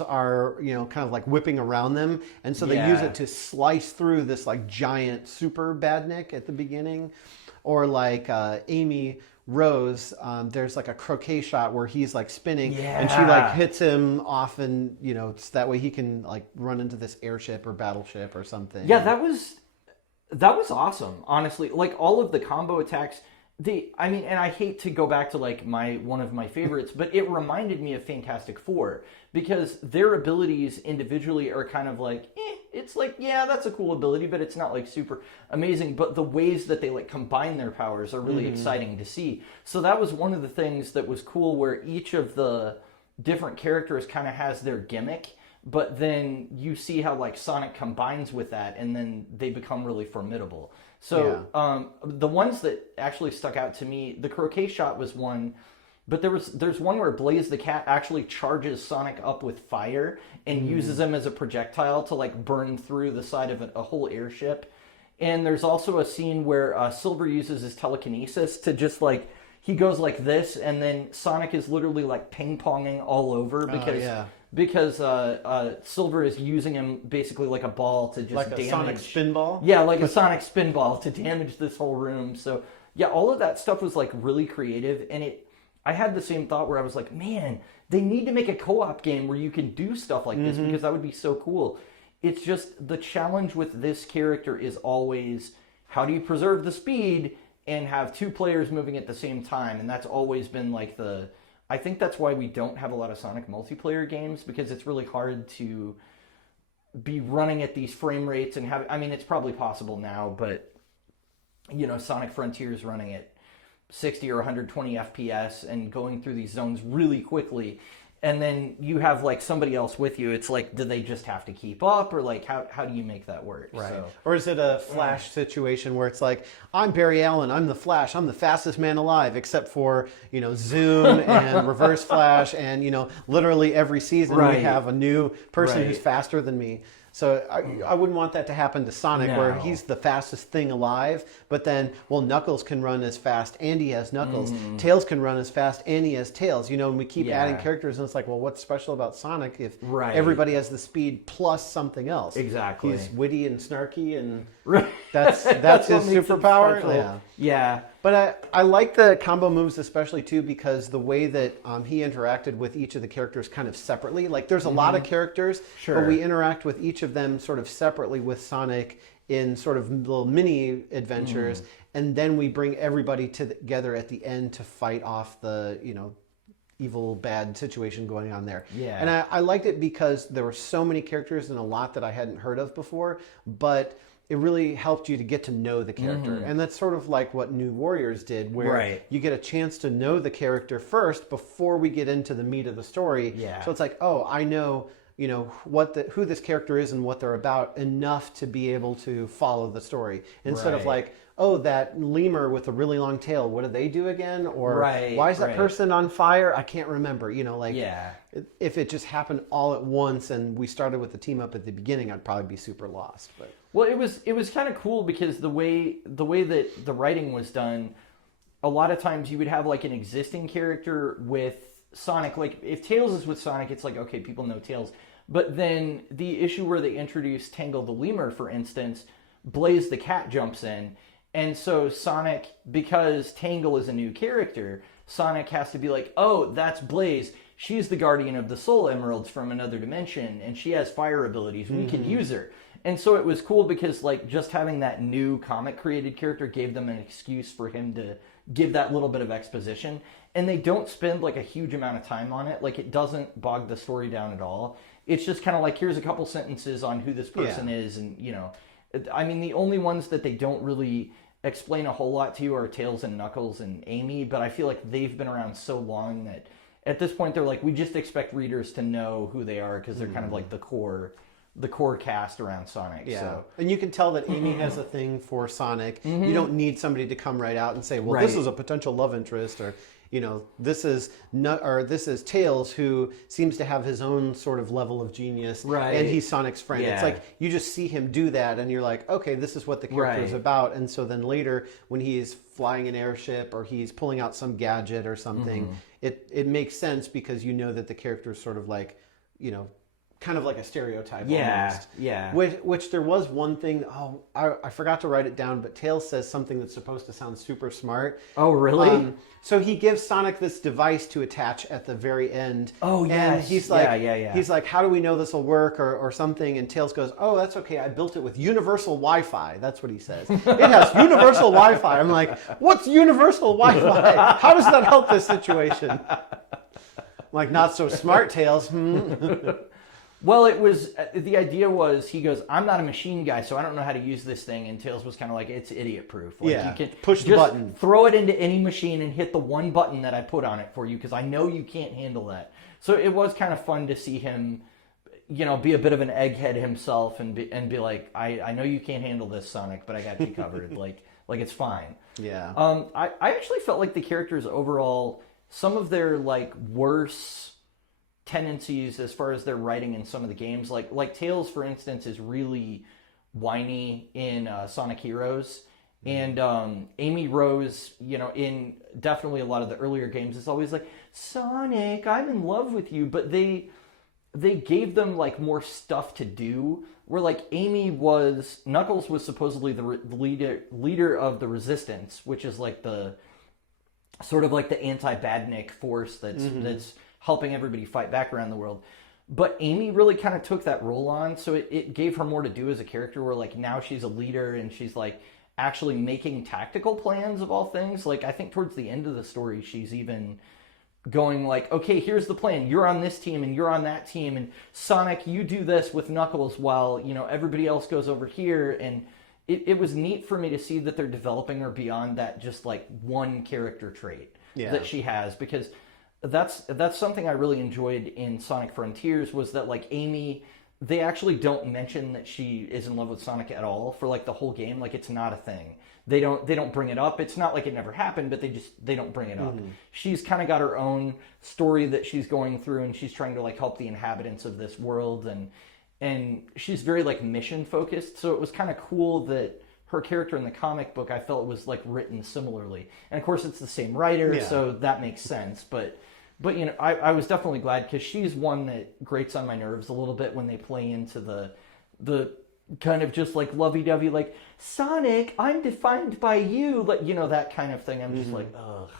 are, kind of like whipping around them. And so they use it to slice through this like giant super badnik at the beginning. Or like Amy Rose, there's like a croquet shot where he's like spinning and she like hits him off, and it's that way he can like run into this airship or battleship or something. Yeah, that was awesome, honestly. Like all of the combo attacks, and I hate to go back to like one of my favorites, but it reminded me of Fantastic Four, because their abilities individually are kind of like, it's like, yeah, that's a cool ability, but it's not like super amazing. But the ways that they like combine their powers are really exciting to see. So that was one of the things that was cool, where each of the different characters kind of has their gimmick, but then you see how like Sonic combines with that, and then they become really formidable. So the ones that actually stuck out to me, the croquet shot was one, but there's one where Blaze the Cat actually charges Sonic up with fire and uses him as a projectile to like burn through the side of a whole airship. And there's also a scene where Silver uses his telekinesis to just like, he goes like this, and then Sonic is literally like ping-ponging all over because Silver is using him basically like a ball to just like damage. a Sonic spin ball? Yeah, like a Sonic spin ball to damage this whole room. So yeah, all of that stuff was like really creative, and I had the same thought where I was like, man, they need to make a co-op game where you can do stuff like this because that would be so cool. It's just the challenge with this character is always how do you preserve the speed and have two players moving at the same time, and that's always been like I think that's why we don't have a lot of Sonic multiplayer games, because it's really hard to be running at these frame rates and have, I mean, it's probably possible now, but you know, Sonic Frontiers running at 60 or 120 FPS and going through these zones really quickly, and then you have like somebody else with you. It's like, do they just have to keep up, or like how do you make that work? Right. So, or is it a Flash situation where it's like, I'm Barry Allen, I'm the Flash, I'm the fastest man alive, except for, you know, Zoom and Reverse Flash, and, you know, literally every season we have a new person who's faster than me. So I wouldn't want that to happen to Sonic, where he's the fastest thing alive, but then, well, Knuckles can run as fast and he has Knuckles. Tails can run as fast and he has Tails. You know, and we keep adding characters, and it's like, well, what's special about Sonic if everybody has the speed plus something else? Exactly. He's witty and snarky, and that's his superpower. Yeah. But I like the combo moves especially too, because the way that he interacted with each of the characters kind of separately. Like there's a lot of characters, but we interact with each of them sort of separately with Sonic in sort of little mini adventures, and then we bring everybody together at the end to fight off the, you know, evil bad situation going on there. Yeah. And I liked it because there were so many characters and a lot that I hadn't heard of before, but it really helped you to get to know the character. And that's sort of like what New Warriors did, where you get a chance to know the character first before we get into the meat of the story. Yeah. So it's like, oh, I know, you know, who this character is and what they're about enough to be able to follow the story. Instead of like, oh, that lemur with a really long tail, what do they do again? Or why is that person on fire? I can't remember. You know, like if it just happened all at once and we started with the team up at the beginning, I'd probably be super lost. But well, it was kind of cool because the way that the writing was done, a lot of times you would have like an existing character with Sonic. Like if Tails is with Sonic, it's like, okay, people know Tails. But then the issue where they introduce Tangle the lemur, for instance, Blaze the Cat jumps in. And so Sonic, because Tangle is a new character, Sonic has to be like, oh, that's Blaze. She's the guardian of the soul emeralds from another dimension, and she has fire abilities. We can use her. And so it was cool because like just having that new comic created character gave them an excuse for him to give that little bit of exposition. And they don't spend like a huge amount of time on it. Like it doesn't bog the story down at all. It's just kind of like, here's a couple sentences on who this person is, and you know, I mean, the only ones that they don't really explain a whole lot to you are Tails and Knuckles and Amy, but I feel like they've been around so long that at this point they're like, we just expect readers to know who they are because they're kind of like the core cast around Sonic. yeah, So. and you can tell that Amy has a thing for Sonic. You don't need somebody to come right out and say, well, this is a potential love interest, or you know, this is Tails, who seems to have his own sort of level of genius, and he's Sonic's friend. It's like you just see him do that, and you're like, okay, this is what the character is about. And so then later, when he's flying an airship or he's pulling out some gadget or something, it makes sense because you know that the character is sort of like, you know, kind of like a stereotype almost. Yeah. Which there was one thing, I forgot to write it down, but Tails says something that's supposed to sound super smart. Oh, really? So he gives Sonic this device to attach at the very end. Oh, yes. And he's like, he's like, how do we know this will work or something? And Tails goes, oh, that's okay. I built it with universal Wi-Fi. That's what he says. It has universal Wi-Fi. I'm like, what's universal Wi-Fi? How does that help this situation? I'm like, not so smart, Tails. Well, it was, the idea was, he goes, I'm not a machine guy, so I don't know how to use this thing. And Tails was kind of like, it's idiot proof. Like, yeah, you can push the button. Throw it into any machine and hit the one button that I put on it for you, because I know you can't handle that. So it was kind of fun to see him be a bit of an egghead himself and be like, I know you can't handle this, Sonic, but I got you covered. like it's fine. Yeah. I actually felt like the characters overall, some of their like worse tendencies as far as their writing in some of the games, like Tails, for instance, is really whiny in Sonic Heroes. And Amy Rose, in definitely a lot of the earlier games, is always like, Sonic, I'm in love with you. But they gave them like more stuff to do. Where like Knuckles was supposedly the leader of the Resistance, which is like the sort of like the anti-Badnik force that's helping everybody fight back around the world. But Amy really kind of took that role on, so it gave her more to do as a character. Where like now she's a leader and she's like actually making tactical plans of all things. Like I think towards the end of the story, she's even going like, okay, here's the plan. You're on this team and you're on that team, and Sonic, you do this with Knuckles while everybody else goes over here. And it was neat for me to see that they're developing her beyond that just like one character trait that she has, because that's something I really enjoyed in Sonic Frontiers, was that like Amy, they actually don't mention that she is in love with Sonic at all for like the whole game. Like it's not a thing. They don't bring it up. It's not like it never happened, but they don't bring it up. She's kind of got her own story that she's going through, and she's trying to like help the inhabitants of this world, and she's very like mission focused. So it was kind of cool that her character in the comic book, I felt, was like written similarly. And of course it's the same writer, so that makes sense. But I was definitely glad, because she's one that grates on my nerves a little bit when they play into the kind of just like lovey-dovey, like, Sonic, I'm defined by you, like, that kind of thing. I'm just like, ugh,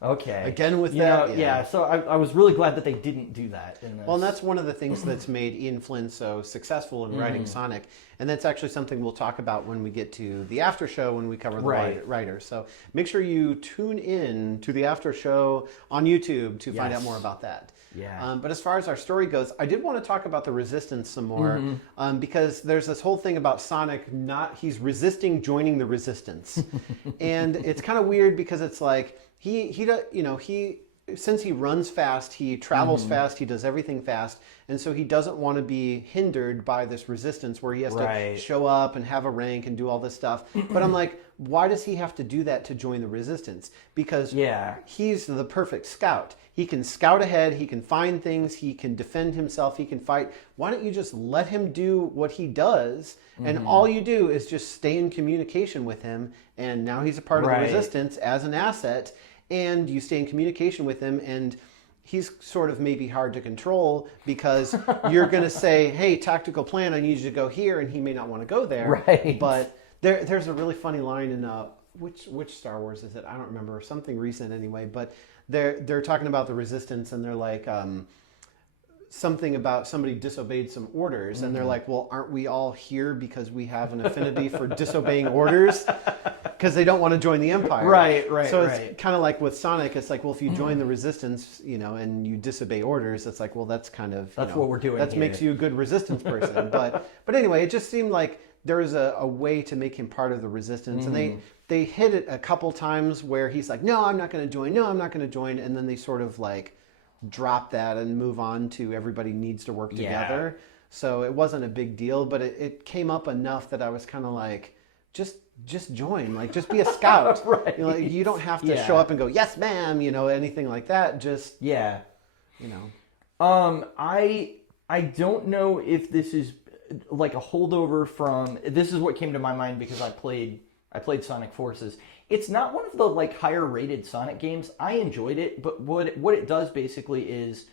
okay. Again with that? Yeah, so I was really glad that they didn't do that in this. Well, and that's one of the things that's made Ian Flynn so successful in writing Sonic. And that's actually something we'll talk about when we get to the after show, when we cover the writers. So make sure you tune in to the after show on YouTube to find out more about that. Yeah. But as far as our story goes, I did want to talk about the Resistance some more, because there's this whole thing about Sonic he's resisting joining the Resistance. And it's kind of weird, because it's like, since he runs fast, he travels fast, he does everything fast, and so he doesn't want to be hindered by this Resistance where he has to show up and have a rank and do all this stuff. But I'm like, why does he have to do that to join the Resistance? Because he's the perfect scout. He can scout ahead, he can find things, he can defend himself, he can fight. Why don't you just let him do what he does, and all you do is just stay in communication with him, and now he's a part of the Resistance as an asset, and you stay in communication with him, and he's sort of maybe hard to control, because you're going to say, hey, tactical plan, I need you to go here, and he may not want to go there. Right. But there's a really funny line in which Star Wars is it? I don't remember. Something recent anyway. But they're talking about the Resistance, and they're like something about somebody disobeyed some orders, and they're like, well, aren't we all here because we have an affinity for disobeying orders? Because they don't want to join the Empire. Right. So it's kind of like with Sonic, it's like, well, if you join the Resistance, and you disobey orders, it's like, well, that's kind of... That's what we're doing That here. makes you a good Resistance person. But anyway, it just seemed like there was a way to make him part of the Resistance. And they hit it a couple times where he's like, no, I'm not going to join. No, I'm not going to join. And then they sort of like drop that and move on to everybody needs to work together. So it wasn't a big deal, but it came up enough that I was kind of like, just join, like just be a scout. You don't have to show up and go, yes, ma'am, anything like that. Just I don't know if this is like a holdover from. This is what came to my mind because I played Sonic Forces. It's not one of the like higher rated Sonic games. I enjoyed it, but what it does basically is,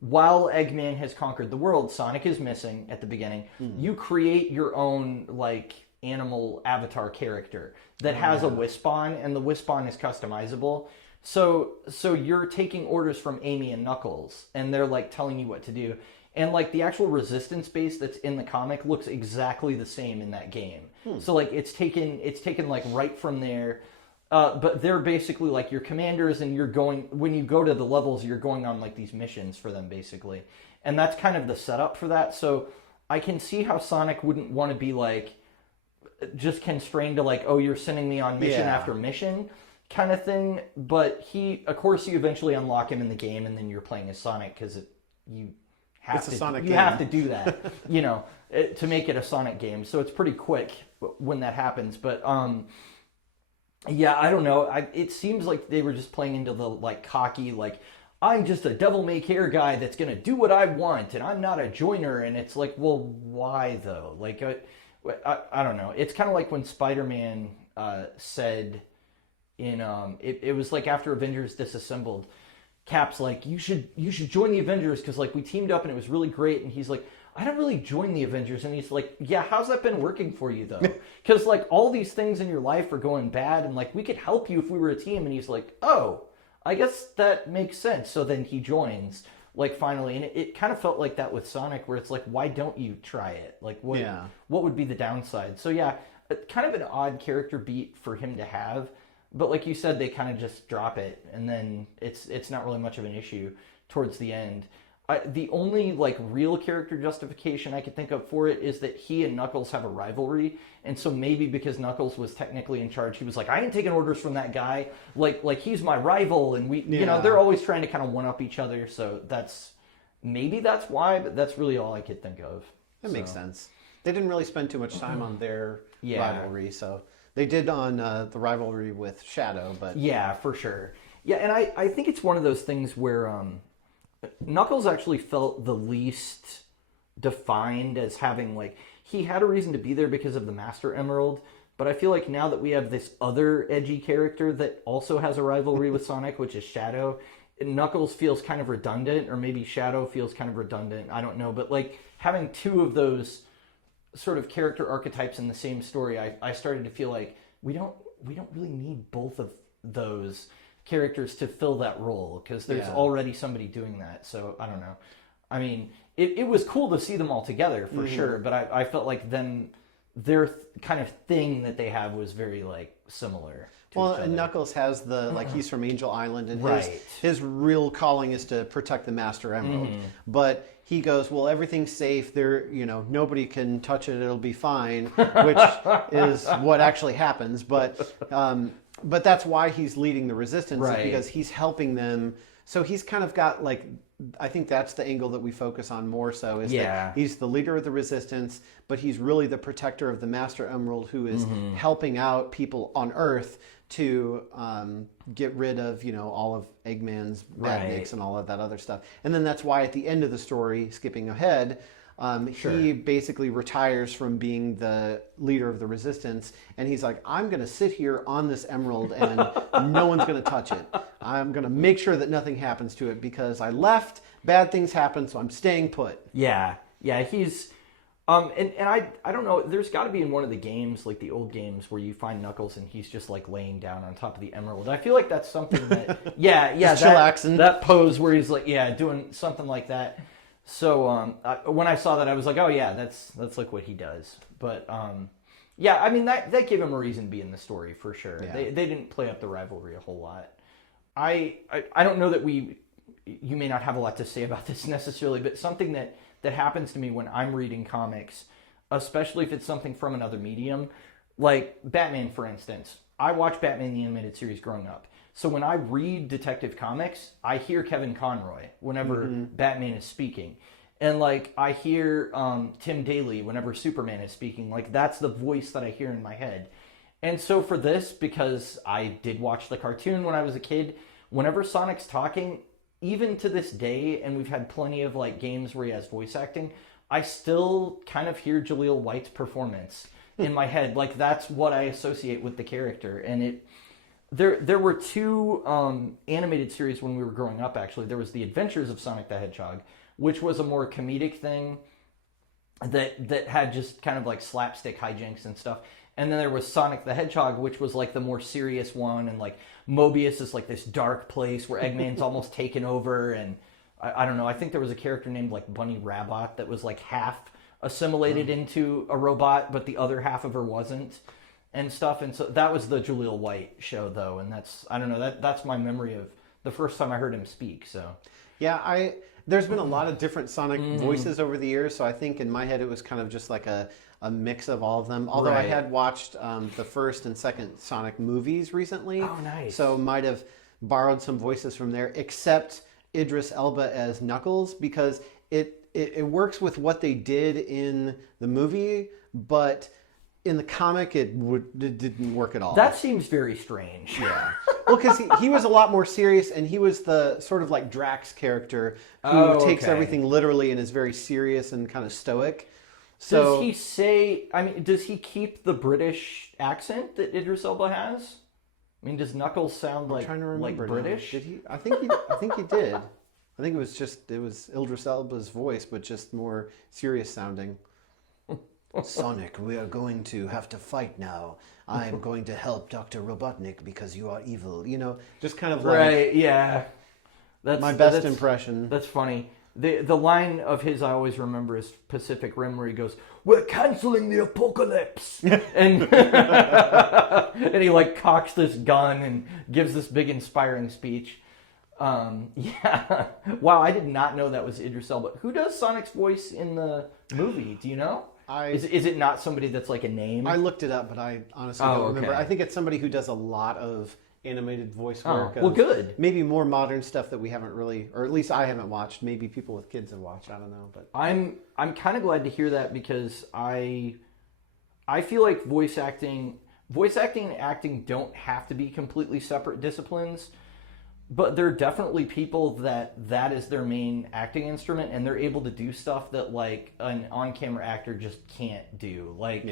while Eggman has conquered the world, Sonic is missing at the beginning. You create your own like animal avatar character that has a Wispon, and the Wispon is customizable. So you're taking orders from Amy and Knuckles, and they're like telling you what to do. And like the actual Resistance base that's in the comic looks exactly the same in that game. So like it's taken like right from there. But they're basically like your commanders, and you're going, when you go to the levels, you're going on like these missions for them basically. And that's kind of the setup for that. So I can see how Sonic wouldn't want to be like just constrained to like, oh, you're sending me on mission after mission kind of thing. But of course you eventually unlock him in the game, and then you're playing as Sonic because you have It's a to Sonic you game. have to do that, to make it a Sonic game. So it's pretty quick when that happens. But yeah, I don't know. It seems like they were just playing into the like cocky, like I'm just a devil may care guy that's gonna do what I want, and I'm not a joiner. And it's like, well, why though? Like, I don't know. It's kind of like when Spider-Man said in it was like after Avengers Disassembled, Cap's like, you should join the Avengers because like we teamed up and it was really great. And he's like, I don't really join the Avengers. And he's like, yeah, how's that been working for you though? Because like all these things in your life are going bad and like we could help you if we were a team. And he's like, oh, I guess that makes sense. So then he joins like finally. And it kind of felt like that with Sonic where it's like, why don't you try it? Like what would be the downside? So yeah, kind of an odd character beat for him to have. But like you said, they kind of just drop it, and then it's not really much of an issue towards the end. The only like real character justification I could think of for it is that he and Knuckles have a rivalry, and so maybe because Knuckles was technically in charge, he was like, I ain't taking orders from that guy. Like he's my rival, and they're always trying to kind of one up each other. So that's why, but that's really all I could think of. That makes sense. They didn't really spend too much time on their Yeah. rivalry, so they did on the rivalry with Shadow, but Yeah, for sure. Yeah, and I think it's one of those things where Knuckles actually felt the least defined as having, like, he had a reason to be there because of the Master Emerald, but I feel like now that we have this other edgy character that also has a rivalry with Sonic, which is Shadow, Knuckles feels kind of redundant, or maybe Shadow feels kind of redundant, I don't know, but, like, having two of those sort of character archetypes in the same story, I started to feel like we don't really need both of those characters to fill that role because there's already somebody doing that. So I don't know. I mean, it was cool to see them all together for sure, but I felt like their kind of thing that they have was very like similar. Well, and Knuckles has the, like, he's from Angel Island, and Right. his real calling is to protect the Master Emerald. But he goes, well, everything's safe. There, nobody can touch it. It'll be fine, which is what actually happens. But that's why he's leading the resistance, is Right. because he's helping them. So he's kind of got, like, I think that's the angle that we focus on more so, is that he's the leader of the resistance, but he's really the protector of the Master Emerald, who is helping out people on Earth to get rid of, all of Eggman's bad mix and all of that other stuff. And then that's why at the end of the story, skipping ahead, he basically retires from being the leader of the resistance, and he's like, I'm going to sit here on this emerald and no one's going to touch it. I'm going to make sure that nothing happens to it because I left, bad things happen, so I'm staying put. Yeah, he's and I don't know, there's got to be in one of the games, like the old games, where you find Knuckles and he's just like laying down on top of the emerald. I feel like that's something that Just chillaxing. that pose where he's like doing something like that. So when I saw that, I was like, oh yeah, that's like what he does. But I mean that gave him a reason to be in the story for sure. Yeah. They didn't play up the rivalry a whole lot. I don't know that you may not have a lot to say about this necessarily, but something that happens to me when I'm reading comics, especially if it's something from another medium, like Batman, for instance. I watched Batman the Animated Series growing up. So when I read Detective Comics, I hear Kevin Conroy whenever Batman is speaking. And like I hear Tim Daly whenever Superman is speaking. Like that's the voice that I hear in my head. And so for this, because I did watch the cartoon when I was a kid, whenever Sonic's talking, even to this day, and we've had plenty of like games where he has voice acting, I still kind of hear Jaleel White's performance in my head. Like that's what I associate with the character. And there were two animated series when we were growing up, actually. There was The Adventures of Sonic the Hedgehog, which was a more comedic thing that had just kind of like slapstick hijinks and stuff. And then there was Sonic the Hedgehog, which was like the more serious one, and like Mobius is like this dark place where Eggman's almost taken over, and I don't know, I think there was a character named like Bunny Rabbit that was like half assimilated into a robot, but the other half of her wasn't, and stuff. And so that was the Jaleel White show though, and that's my memory of the first time I heard him speak. So yeah, there's been a lot of different Sonic voices over the years, so I think in my head it was kind of just like a mix of all of them. Although I had watched the first and second Sonic movies recently. Oh, nice. So might have borrowed some voices from there, except Idris Elba as Knuckles, because it it works with what they did in the movie, but in the comic it didn't work at all. That seems very strange. Yeah. Well, because he was a lot more serious, and he was the sort of like Drax character who takes everything literally and is very serious and kind of stoic. So, does he say? I mean, does he keep the British accent that Idris Elba has? I mean, does Knuckles sound like British? Did he? I think he did. I think it was Idris Elba's voice, but just more serious sounding. Sonic, we are going to have to fight now. I am going to help Dr. Robotnik because you are evil. You know, just kind of like Right, yeah. That's my best impression. That's funny. The line of his I always remember is Pacific Rim, where he goes, "We're canceling the apocalypse," and and he like cocks this gun and gives this big inspiring speech. Yeah. Wow, I did not know that was Idris Elba. Who does Sonic's voice in the movie? Do you know? Is it not somebody that's like a name? I looked it up, but I honestly don't remember. I think it's somebody who does a lot of animated voice work. Well, good. Maybe more modern stuff that we haven't really, or at least I haven't watched. Maybe people with kids have watched. I don't know, but I'm kind of glad to hear that, because I feel like voice acting and acting don't have to be completely separate disciplines, but there are definitely people that is their main acting instrument, and they're able to do stuff that like an on-camera actor just can't do. Like,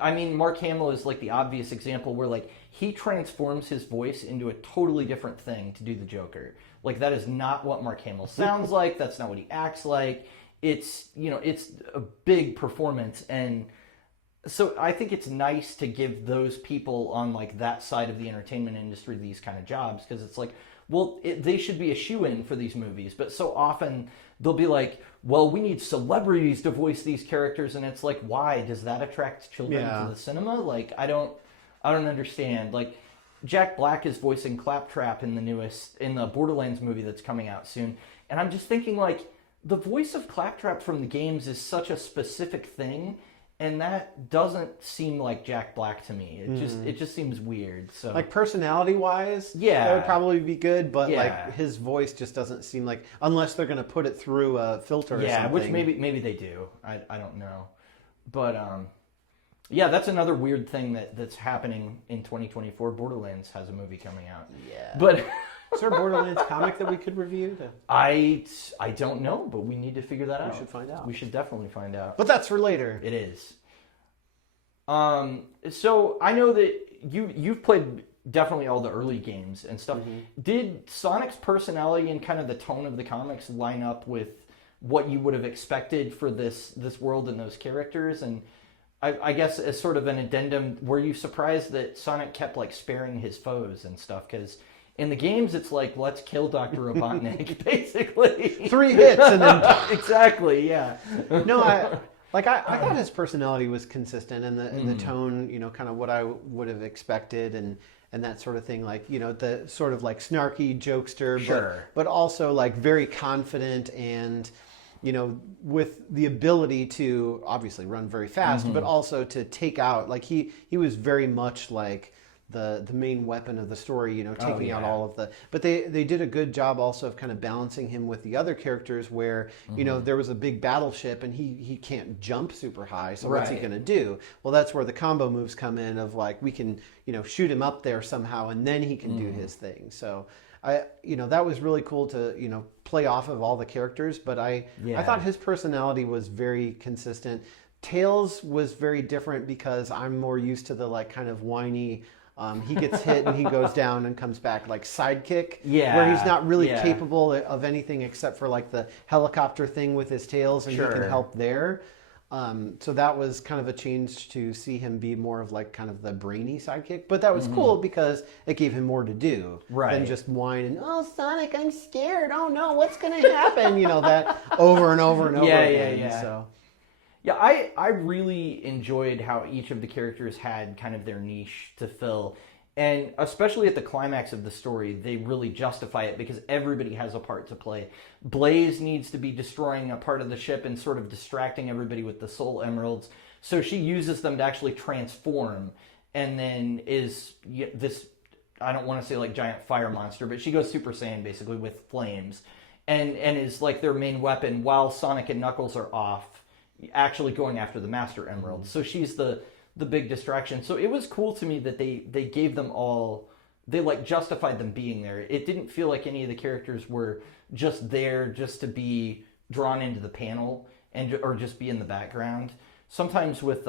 I mean, Mark Hamill is like the obvious example where like he transforms his voice into a totally different thing to do the Joker. Like, that is not what Mark Hamill sounds like. That's not what he acts like. It's, you know, it's a big performance, and so I think it's nice to give those people on like that side of the entertainment industry these kind of jobs, because it's like, well, they should be a shoe-in for these movies, but so often they'll be like, well, we need celebrities to voice these characters, and it's like, why? Does that attract children to the cinema? Like, I don't understand. Like, Jack Black is voicing Claptrap in the Borderlands movie that's coming out soon, and I'm just thinking, like, the voice of Claptrap from the games is such a specific thing, and that doesn't seem like Jack Black to me. It just seems weird. So, like, personality wise, that would probably be good. But like his voice just doesn't seem like, unless they're going to put it through a filter or something. Yeah, which maybe they do. I don't know. But yeah, that's another weird thing that's happening in 2024. Borderlands has a movie coming out. Yeah, but. Is there a Borderlands comic that we could review? I don't know, but we need to figure that out. We should find out. We should definitely find out. But that's for later. It is. So I know that you've played definitely all the early games and stuff. Mm-hmm. Did Sonic's personality and kind of the tone of the comics line up with what you would have expected for this world and those characters? And I guess as sort of an addendum, were you surprised that Sonic kept like sparing his foes and stuff? Because in the games, it's like, let's kill Dr. Robotnik, basically. 3 hits and then... Exactly, yeah. No, I thought his personality was consistent, and the tone, you know, kind of what I would have expected, and that sort of thing. Like, you know, the sort of like snarky jokester, but also like very confident, and, you know, with the ability to obviously run very fast, but also to take out, like he was very much like the main weapon of the story, you know, taking out all of the... But they did a good job also of kind of balancing him with the other characters where, you know, there was a big battleship and he can't jump super high, so what's he going to do? Well, that's where the combo moves come in of like, we can, you know, shoot him up there somehow and then he can do his thing. So, you know, that was really cool to, you know, play off of all the characters, but I thought his personality was very consistent. Tails was very different because I'm more used to the like kind of whiny... he gets hit and he goes down and comes back, like sidekick, where he's not really capable of anything except for like the helicopter thing with his tails, and he can help there. So that was kind of a change to see him be more of like kind of the brainy sidekick. But that was cool because it gave him more to do than just whine and, oh, Sonic, I'm scared. Oh no, what's going to happen? You know, that over and over and over again. So. Yeah, I really enjoyed how each of the characters had kind of their niche to fill. And especially at the climax of the story, they really justify it because everybody has a part to play. Blaze needs to be destroying a part of the ship and sort of distracting everybody with the soul emeralds. So she uses them to actually transform, and then is this, I don't want to say like giant fire monster, but she goes Super Saiyan basically with flames. and is like their main weapon while Sonic and Knuckles are off actually going after the Master Emerald. So she's the big distraction. So it was cool to me that they gave them all, they like justified them being there. It didn't feel like any of the characters were just there just to be drawn into the panel or just be in the background. Sometimes with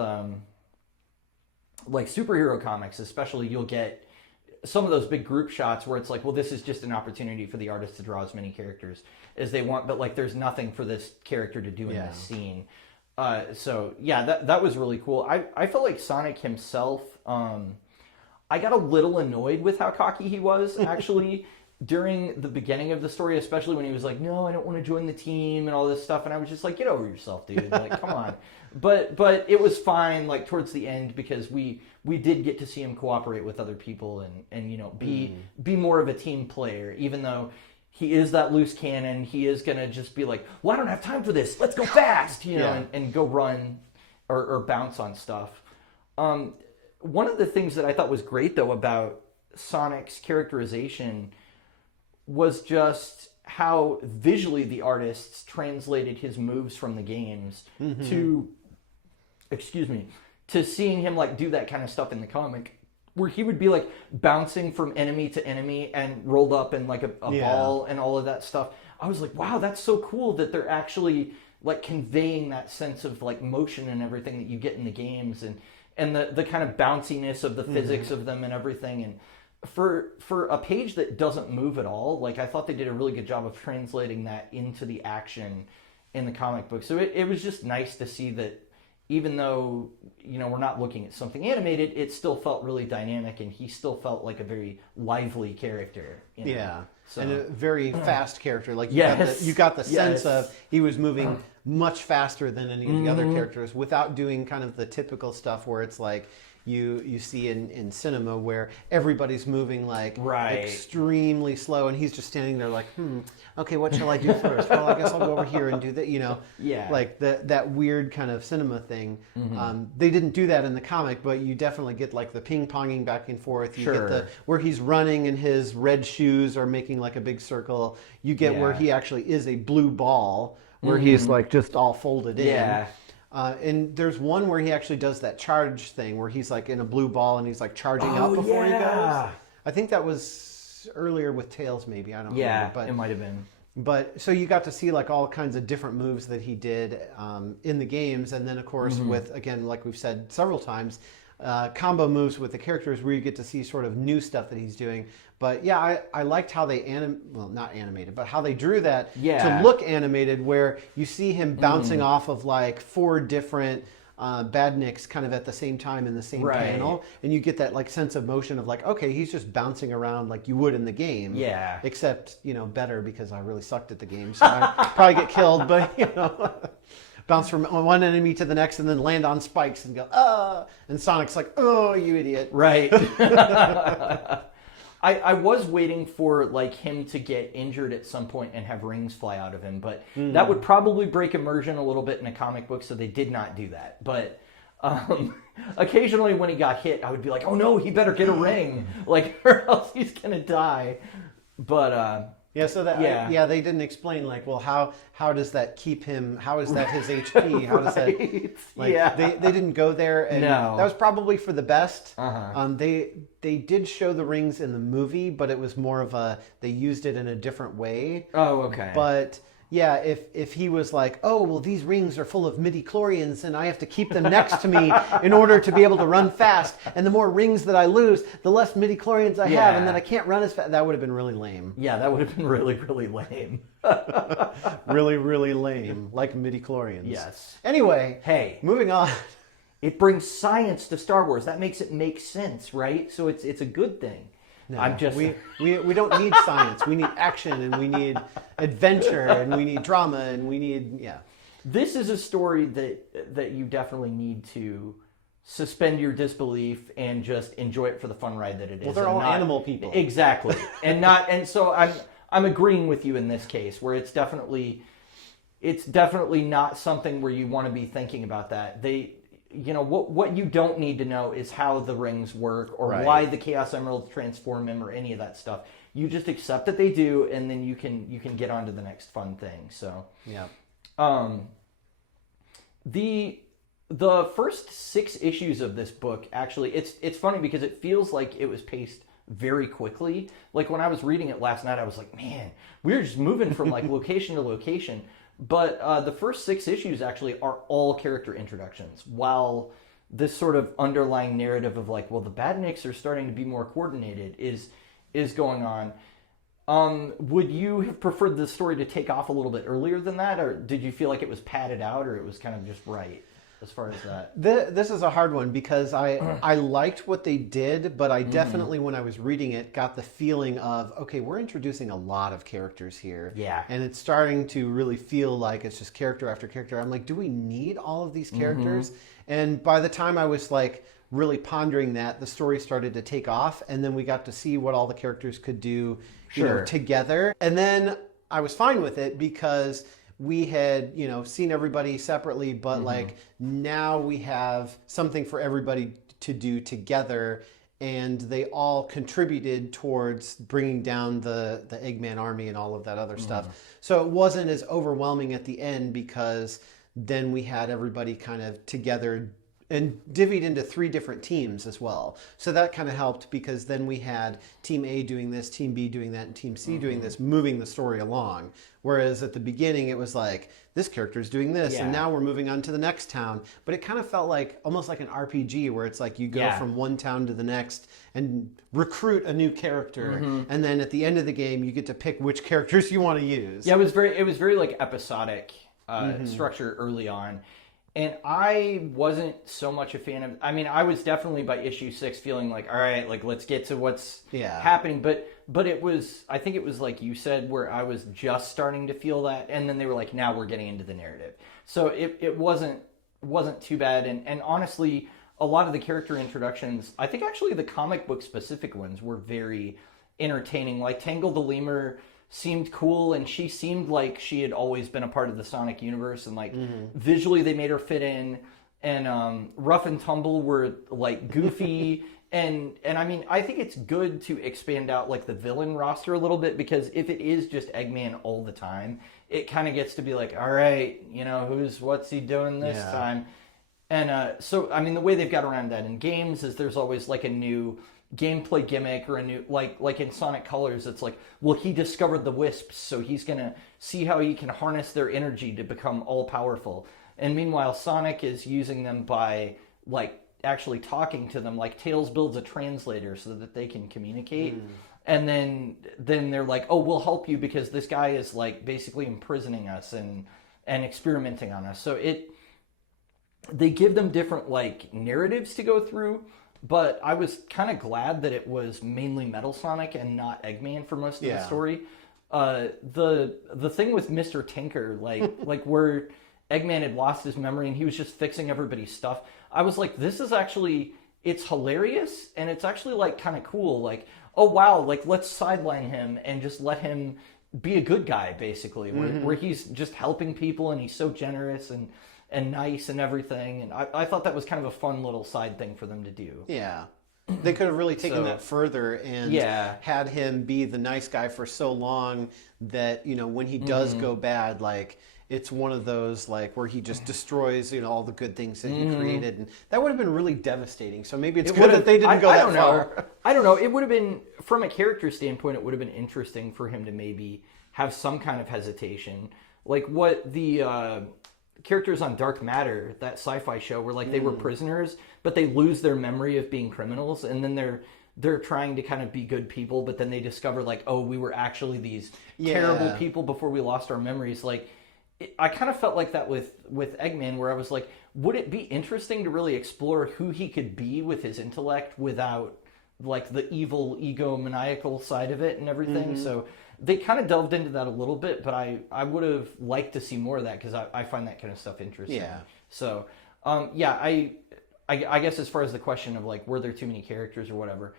like superhero comics especially, you'll get some of those big group shots where it's like, well, this is just an opportunity for the artist to draw as many characters as they want, but like there's nothing for this character to do in this scene. So yeah, that was really cool. I felt like Sonic himself, I got a little annoyed with how cocky he was actually during the beginning of the story, especially when he was like, no, I don't want to join the team and all this stuff. And I was just like, get over yourself, dude. Like, come on. But it was fine, like towards the end, because we did get to see him cooperate with other people and you know, be more of a team player, even though he is that loose cannon. He is going to just be like, well, I don't have time for this. Let's go fast, you know, and go run or bounce on stuff. One of the things that I thought was great, though, about Sonic's characterization was just how visually the artists translated his moves from the games to seeing him like do that kind of stuff in the comic, where he would be like bouncing from enemy to enemy and rolled up in like a ball and all of that stuff. I was like, wow, that's so cool that they're actually like conveying that sense of like motion and everything that you get in the games, and the kind of bounciness of the physics of them and everything. And for a page that doesn't move at all, like I thought they did a really good job of translating that into the action in the comic book. So it was just nice to see that even though, you know, we're not looking at something animated, it still felt really dynamic, and he still felt like a very lively character. You know? Yeah, so, and a very fast character. Like you got the sense of he was moving much faster than any of the other characters without doing kind of the typical stuff where it's like you see in cinema where everybody's moving like extremely slow, and he's just standing there like, okay, what shall I do first? Well, I guess I'll go over here and do that, you know, like that weird kind of cinema thing. They didn't do that in the comic, but you definitely get like the ping-ponging back and forth. You get where he's running and his red shoes are making like a big circle. You get where he actually is a blue ball, where he's like just all folded in. And there's one where he actually does that charge thing where he's like in a blue ball and he's like charging up before he goes. I think that was earlier with Tails, maybe. I don't remember. But it might have been. But so you got to see like all kinds of different moves that he did in the games. And then, of course, with, again, like we've said several times, combo moves with the characters where you get to see sort of new stuff that he's doing. But yeah, I liked how they not animated, but how they drew that to look animated, where you see him bouncing off of like 4 different badniks kind of at the same time in the same panel, and you get that like sense of motion of like, okay, he's just bouncing around like you would in the game. Yeah. Except, you know, better, because I really sucked at the game, so I'd probably get killed, but you know. Bounce from one enemy to the next and then land on spikes and go, and Sonic's like, oh, you idiot. Right. I was waiting for like him to get injured at some point and have rings fly out of him, but that would probably break immersion a little bit in a comic book, so they did not do that. But occasionally when he got hit, I would be like, oh no, he better get a ring, like, or else he's gonna die. But so that they didn't explain like, well, how does that keep him? How is that his HP? How does that like they didn't go there, and that was probably for the best. They did show the rings in the movie, but it was more of they used it in a different way. Oh, okay. But yeah, if he was like, oh, well, these rings are full of midi-chlorians and I have to keep them next to me in order to be able to run fast, and the more rings that I lose, the less midi-chlorians I have, and then I can't run as fast, that would have been really lame. Yeah, that would have been really, really lame. Really, really lame, like midi-chlorians. Yes. Anyway, hey, moving on. It brings science to Star Wars. That makes it make sense, right? So it's a good thing. No, we don't need science. We need action, and we need adventure, and we need drama, and we need This is a story that you definitely need to suspend your disbelief and just enjoy it for the fun ride that it is. Well, they're all animal people. Exactly. and so I'm agreeing with you in this case, where it's definitely not something where you want to be thinking about that. You know, what you don't need to know is how the rings work, or why the Chaos Emeralds transform him, or any of that stuff. You just accept that they do, and then you can get on to the next fun thing. So Yeah. The first 6 issues of this book, actually, it's funny because it feels like it was paced very quickly. Like when I was reading it last night, I was like, man, we were just moving from like location to location. But the first 6 issues actually are all character introductions, while this sort of underlying narrative of like, well, the Badniks are starting to be more coordinated is going on. Would you have preferred the story to take off a little bit earlier than that, or did you feel like it was padded out, or it was kind of just right as far as that? This is a hard one because I liked what they did, but I definitely, when I was reading it, got the feeling of, okay, we're introducing a lot of characters here. Yeah. And it's starting to really feel like it's just character after character. I'm like, do we need all of these characters? And by the time I was like really pondering that, the story started to take off, and then we got to see what all the characters could do, you know, together. And then I was fine with it because we had, you know, seen everybody separately, but like now we have something for everybody to do together, and they all contributed towards bringing down the Eggman army and all of that other stuff. So it wasn't as overwhelming at the end because then we had everybody kind of together and divvied into 3 different teams as well. So that kind of helped because then we had Team A doing this, Team B doing that, and Team C doing this, moving the story along. Whereas at the beginning, it was like, this character's doing this, and now we're moving on to the next town. But it kind of felt like, almost like an RPG, where it's like you go from one town to the next and recruit a new character. And then at the end of the game, you get to pick which characters you want to use. Yeah, it was very like episodic structure early on. And I wasn't so much a fan of, I mean, I was definitely by issue 6 feeling like, all right, like let's get to what's happening. But it was, I think it was like you said, where I was just starting to feel that. And then they were like, now we're getting into the narrative. So it wasn't too bad. And honestly, a lot of the character introductions, I think actually the comic book specific ones were very entertaining. Like Tangle the Lemur seemed cool, and she seemed like she had always been a part of the Sonic universe, and like visually they made her fit in. And Rough and Tumble were like goofy. and I mean, I think it's good to expand out like the villain roster a little bit, because if it is just Eggman all the time, it kind of gets to be like, all right, you know, what's he doing this time? And so I mean, the way they've got around that in games is there's always like a new gameplay gimmick, or a new, like in Sonic Colors, it's like, well, he discovered the wisps, so he's gonna see how he can harness their energy to become all powerful. And meanwhile, Sonic is using them by like actually talking to them. Like Tails builds a translator so that they can communicate. And then they're like, oh, we'll help you because this guy is like basically imprisoning us and experimenting on us. So they give them different like narratives to go through. But I was kind of glad that it was mainly Metal Sonic and not Eggman for most of the story. The thing with Mr. Tinker, like where Eggman had lost his memory and he was just fixing everybody's stuff, I was like, this is actually, it's hilarious, and it's actually like kind of cool. Like, oh wow, like let's sideline him and just let him be a good guy, basically, where he's just helping people and he's so generous and nice and everything. And I thought that was kind of a fun little side thing for them to do. Yeah. They could have really taken that further and had him be the nice guy for so long that, you know, when he does go bad, like, it's one of those, like, where he just destroys, you know, all the good things that he created. And that would have been really devastating. So maybe it's good that they didn't go that far. I don't know. It would have been, from a character standpoint, it would have been interesting for him to maybe have some kind of hesitation. Like what the characters on Dark Matter, that sci-fi show, where like they were prisoners, but they lose their memory of being criminals, and then they're trying to kind of be good people, but then they discover like, oh, we were actually these terrible people before we lost our memories. Like, I kind of felt like that with Eggman, where I was like, would it be interesting to really explore who he could be with his intellect without like the evil egomaniacal side of it and everything? So they kind of delved into that a little bit, but I would have liked to see more of that, because I find that kind of stuff interesting. Yeah. So, I guess as far as the question of like, were there too many characters or whatever,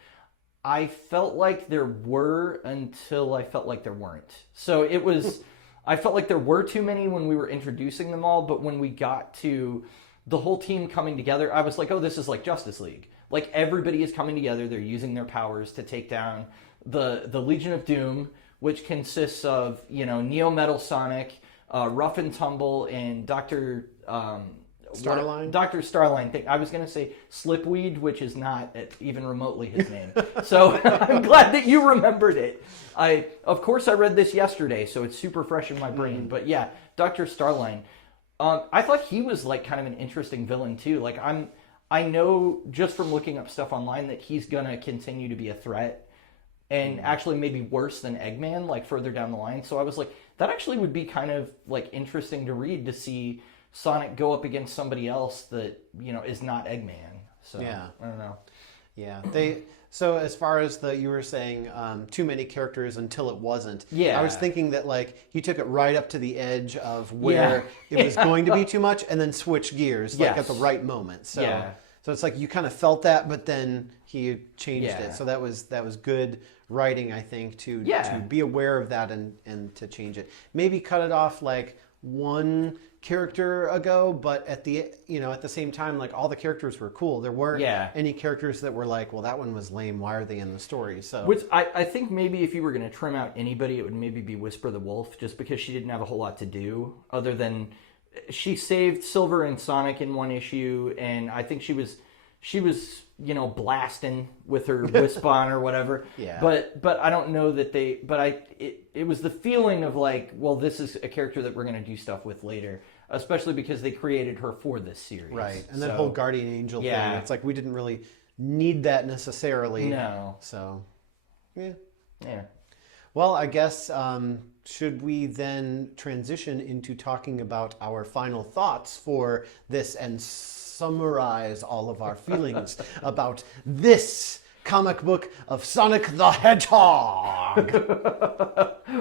I felt like there were until I felt like there weren't. So it was, I felt like there were too many when we were introducing them all, but when we got to the whole team coming together, I was like, oh, this is like Justice League. Like everybody is coming together. They're using their powers to take down the Legion of Doom, which consists of, Neo Metal Sonic, Rough and Tumble, and Dr. Starline? Dr. Starline thing. I was going to say Slipweed, which is not even remotely his name. So I'm glad that you remembered it. Of course, I read this yesterday, so it's super fresh in my brain. But yeah, Dr. Starline. I thought he was like kind of an interesting villain too. Like I know just from looking up stuff online that he's going to continue to be a threat. And actually maybe worse than Eggman, like further down the line. So I was like, that actually would be kind of like interesting to read, to see Sonic go up against somebody else that, is not Eggman. So Yeah. I don't know. Yeah. So as far as you were saying, too many characters until it wasn't. Yeah. I was thinking that he took it right up to the edge of where it was going to be too much, and then switched gears at the right moment. So Yeah. So it's like you kind of felt that, but then he changed Yeah. it. So that was good writing, I think, to be aware of that and to change it. Maybe cut it off like one character ago, but at the same time, like all the characters were cool. There weren't any characters that were like, well, that one was lame. Why are they in the story? So which I think maybe if you were going to trim out anybody, it would maybe be Whisper the Wolf, just because she didn't have a whole lot to do other than she saved Silver and Sonic in one issue, and I think she was blasting with her wisp on or whatever. Yeah. But I don't know that it was the feeling of like, well, this is a character that we're going to do stuff with later, especially because they created her for this series. Right. And that whole Guardian Angel thing, it's like we didn't really need that necessarily. No. So, yeah. Yeah. Well, I guess, should we then transition into talking about our final thoughts for this and summarize all of our feelings about this comic book of Sonic the Hedgehog?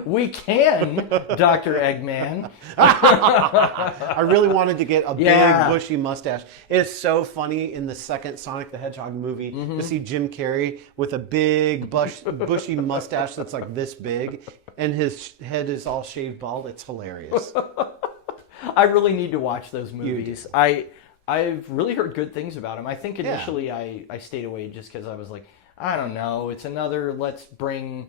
We can, Dr. Eggman. I really wanted to get a big Yeah. bushy mustache. It's so funny in the second Sonic the Hedgehog movie to see Jim Carrey with a big bushy mustache that's like this big, and his head is all shaved bald. It's hilarious. I really need to watch those movies. I've really heard good things about them. I think initially I stayed away just because I was like, I don't know, it's another let's bring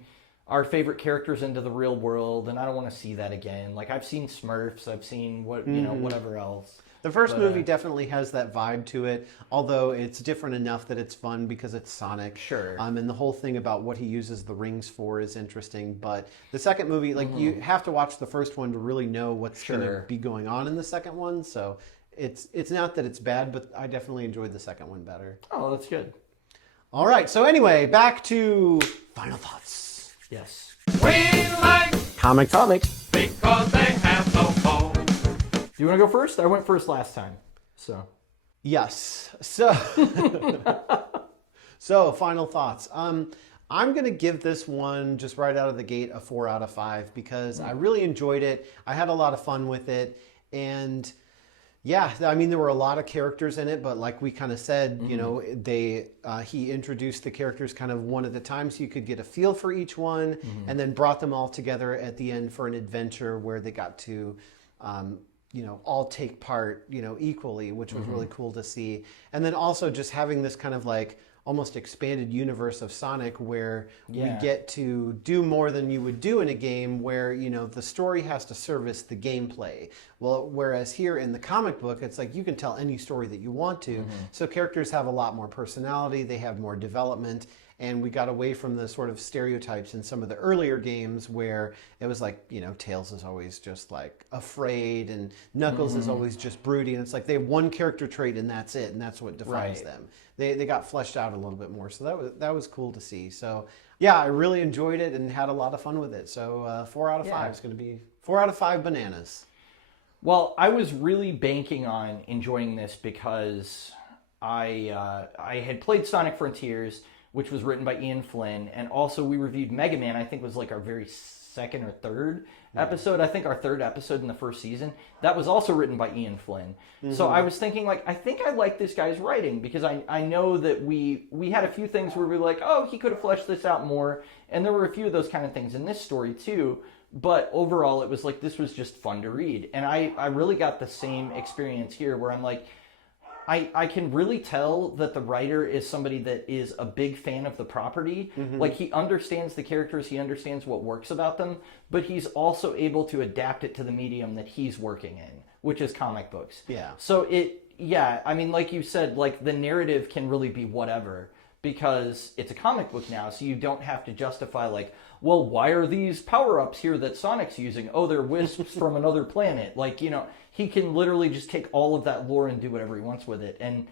our favorite characters into the real world, and I don't want to see that again. Like I've seen Smurfs, I've seen whatever else. The first movie definitely has that vibe to it, although it's different enough that it's fun because it's Sonic. Sure. And the whole thing about what he uses the rings for is interesting. But the second movie, like you have to watch the first one to really know what's going to be going on in the second one. So it's not that it's bad, but I definitely enjoyed the second one better. Oh, that's good. All right. So anyway, back to final thoughts. Yes. We like Comics. because they have no home. Do you want to go first? I went first last time. So. Yes. So, final thoughts. I'm going to give this one just right out of the gate a 4 out of 5 because I really enjoyed it. I had a lot of fun with it. And yeah, I mean, there were a lot of characters in it, but like we kind of said, he introduced the characters kind of one at a time so you could get a feel for each one and then brought them all together at the end for an adventure where they got to, all take part, equally, which was really cool to see. And then also just having this kind of like almost expanded universe of Sonic where we get to do more than you would do in a game where, the story has to service the gameplay. Well, whereas here in the comic book, it's like you can tell any story that you want to. So characters have a lot more personality, they have more development, and we got away from the sort of stereotypes in some of the earlier games where it was like, Tails is always just like afraid and Knuckles is always just broody. And it's like they have one character trait and that's it. And that's what defines them. They got fleshed out a little bit more. So that was cool to see. So yeah, I really enjoyed it and had a lot of fun with it. So 4 out of 5 is going to be 4 out of 5 bananas. Well, I was really banking on enjoying this because I had played Sonic Frontiers, which was written by Ian Flynn, and also we reviewed Mega Man. I think was like our very second or third episode. I think our third episode in the first season. That was also written by Ian Flynn. So I was thinking, like, I think I like this guy's writing because I know that we had a few things where we were like, oh, he could have fleshed this out more, and there were a few of those kind of things in this story too. But overall, it was like this was just fun to read, and I really got the same experience here where I'm like, I can really tell that the writer is somebody that is a big fan of the property. Like, he understands the characters, he understands what works about them, but he's also able to adapt it to the medium that he's working in, which is comic books. Yeah. So I mean, like you said, like, the narrative can really be whatever, because it's a comic book now, so you don't have to justify, like, well, why are these power-ups here that Sonic's using? Oh, they're wisps from another planet. Like, he can literally just take all of that lore and do whatever he wants with it. And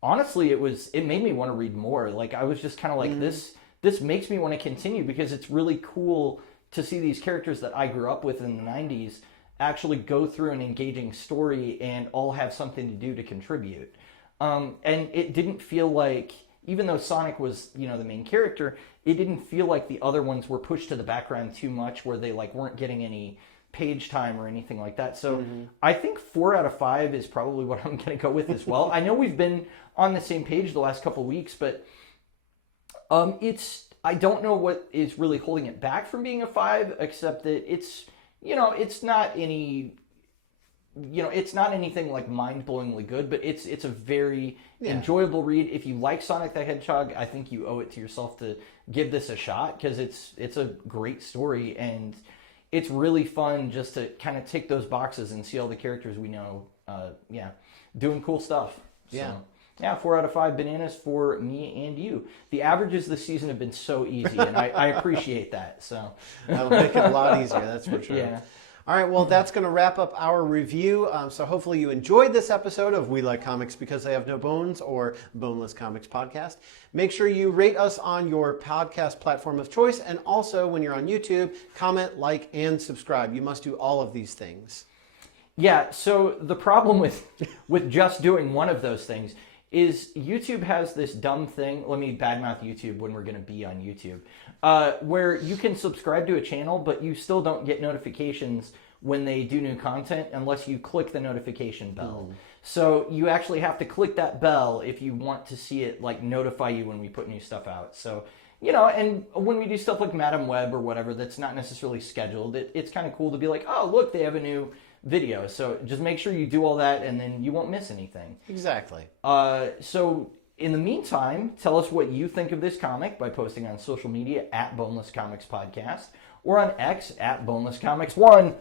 honestly, it made me want to read more. Like, I was just kind of like, this makes me want to continue, because it's really cool to see these characters that I grew up with in the 90s actually go through an engaging story and all have something to do to contribute. And it didn't feel like, even though Sonic was, the main character, it didn't feel like the other ones were pushed to the background too much, where they weren't getting any page time or anything like that. So I think 4 out of 5 is probably what I'm going to go with as well. I know we've been on the same page the last couple of weeks, but I don't know what is really holding it back from being a 5, except that it's not any. It's not anything like mind-blowingly good, but it's a very enjoyable read. If you like Sonic the Hedgehog, I think you owe it to yourself to give this a shot, because it's a great story, and it's really fun just to kind of tick those boxes and see all the characters we know, doing cool stuff. Yeah. So, yeah, 4 out of 5 bananas for me and you. The averages this season have been so easy, and I appreciate that. So That'll make it a lot easier, that's for sure. Yeah. All right, well, that's going to wrap up our review. So hopefully you enjoyed this episode of We Like Comics Because They Have No Bones, or Boneless Comics Podcast. Make sure you rate us on your podcast platform of choice, and also when you're on YouTube, comment, like, and subscribe. You must do all of these things. Yeah, so the problem with just doing one of those things is YouTube has this dumb thing. Let me badmouth YouTube when we're going to be on YouTube. Where you can subscribe to a channel, but you still don't get notifications when they do new content unless you click the notification bell. So you actually have to click that bell if you want to see it notify you when we put new stuff out. So, and when we do stuff like Madam Web or whatever that's not necessarily scheduled, it's kind of cool to be like, oh, look, they have a new video. So just make sure you do all that, and then you won't miss anything. Exactly. So in the meantime, tell us what you think of this comic by posting on social media at Boneless Comics Podcast, or on X at Boneless Comics 1.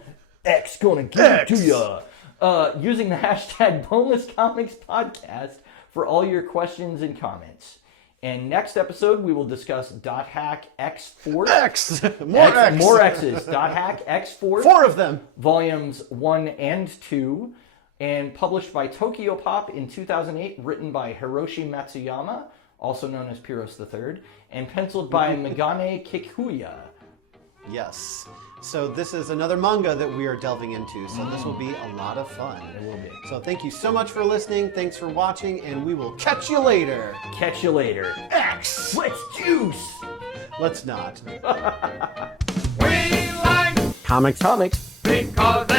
X gonna give it to ya. Using the hashtag Boneless Comics Podcast for all your questions and comments. And next episode, we will discuss Dot Hack X Force. X! More X's. Dot Hack X Force. 4 of them. Volumes 1 and 2. And published by Tokyo Pop in 2008, written by Hiroshi Matsuyama, also known as Pyros III, and penciled by Megane Kikuya. Yes. So this is another manga that we are delving into, so this will be a lot of fun. It will be. So thank you so much for listening, thanks for watching, and we will catch you later. Catch you later. X! Let's juice! Let's not. We like Comics. because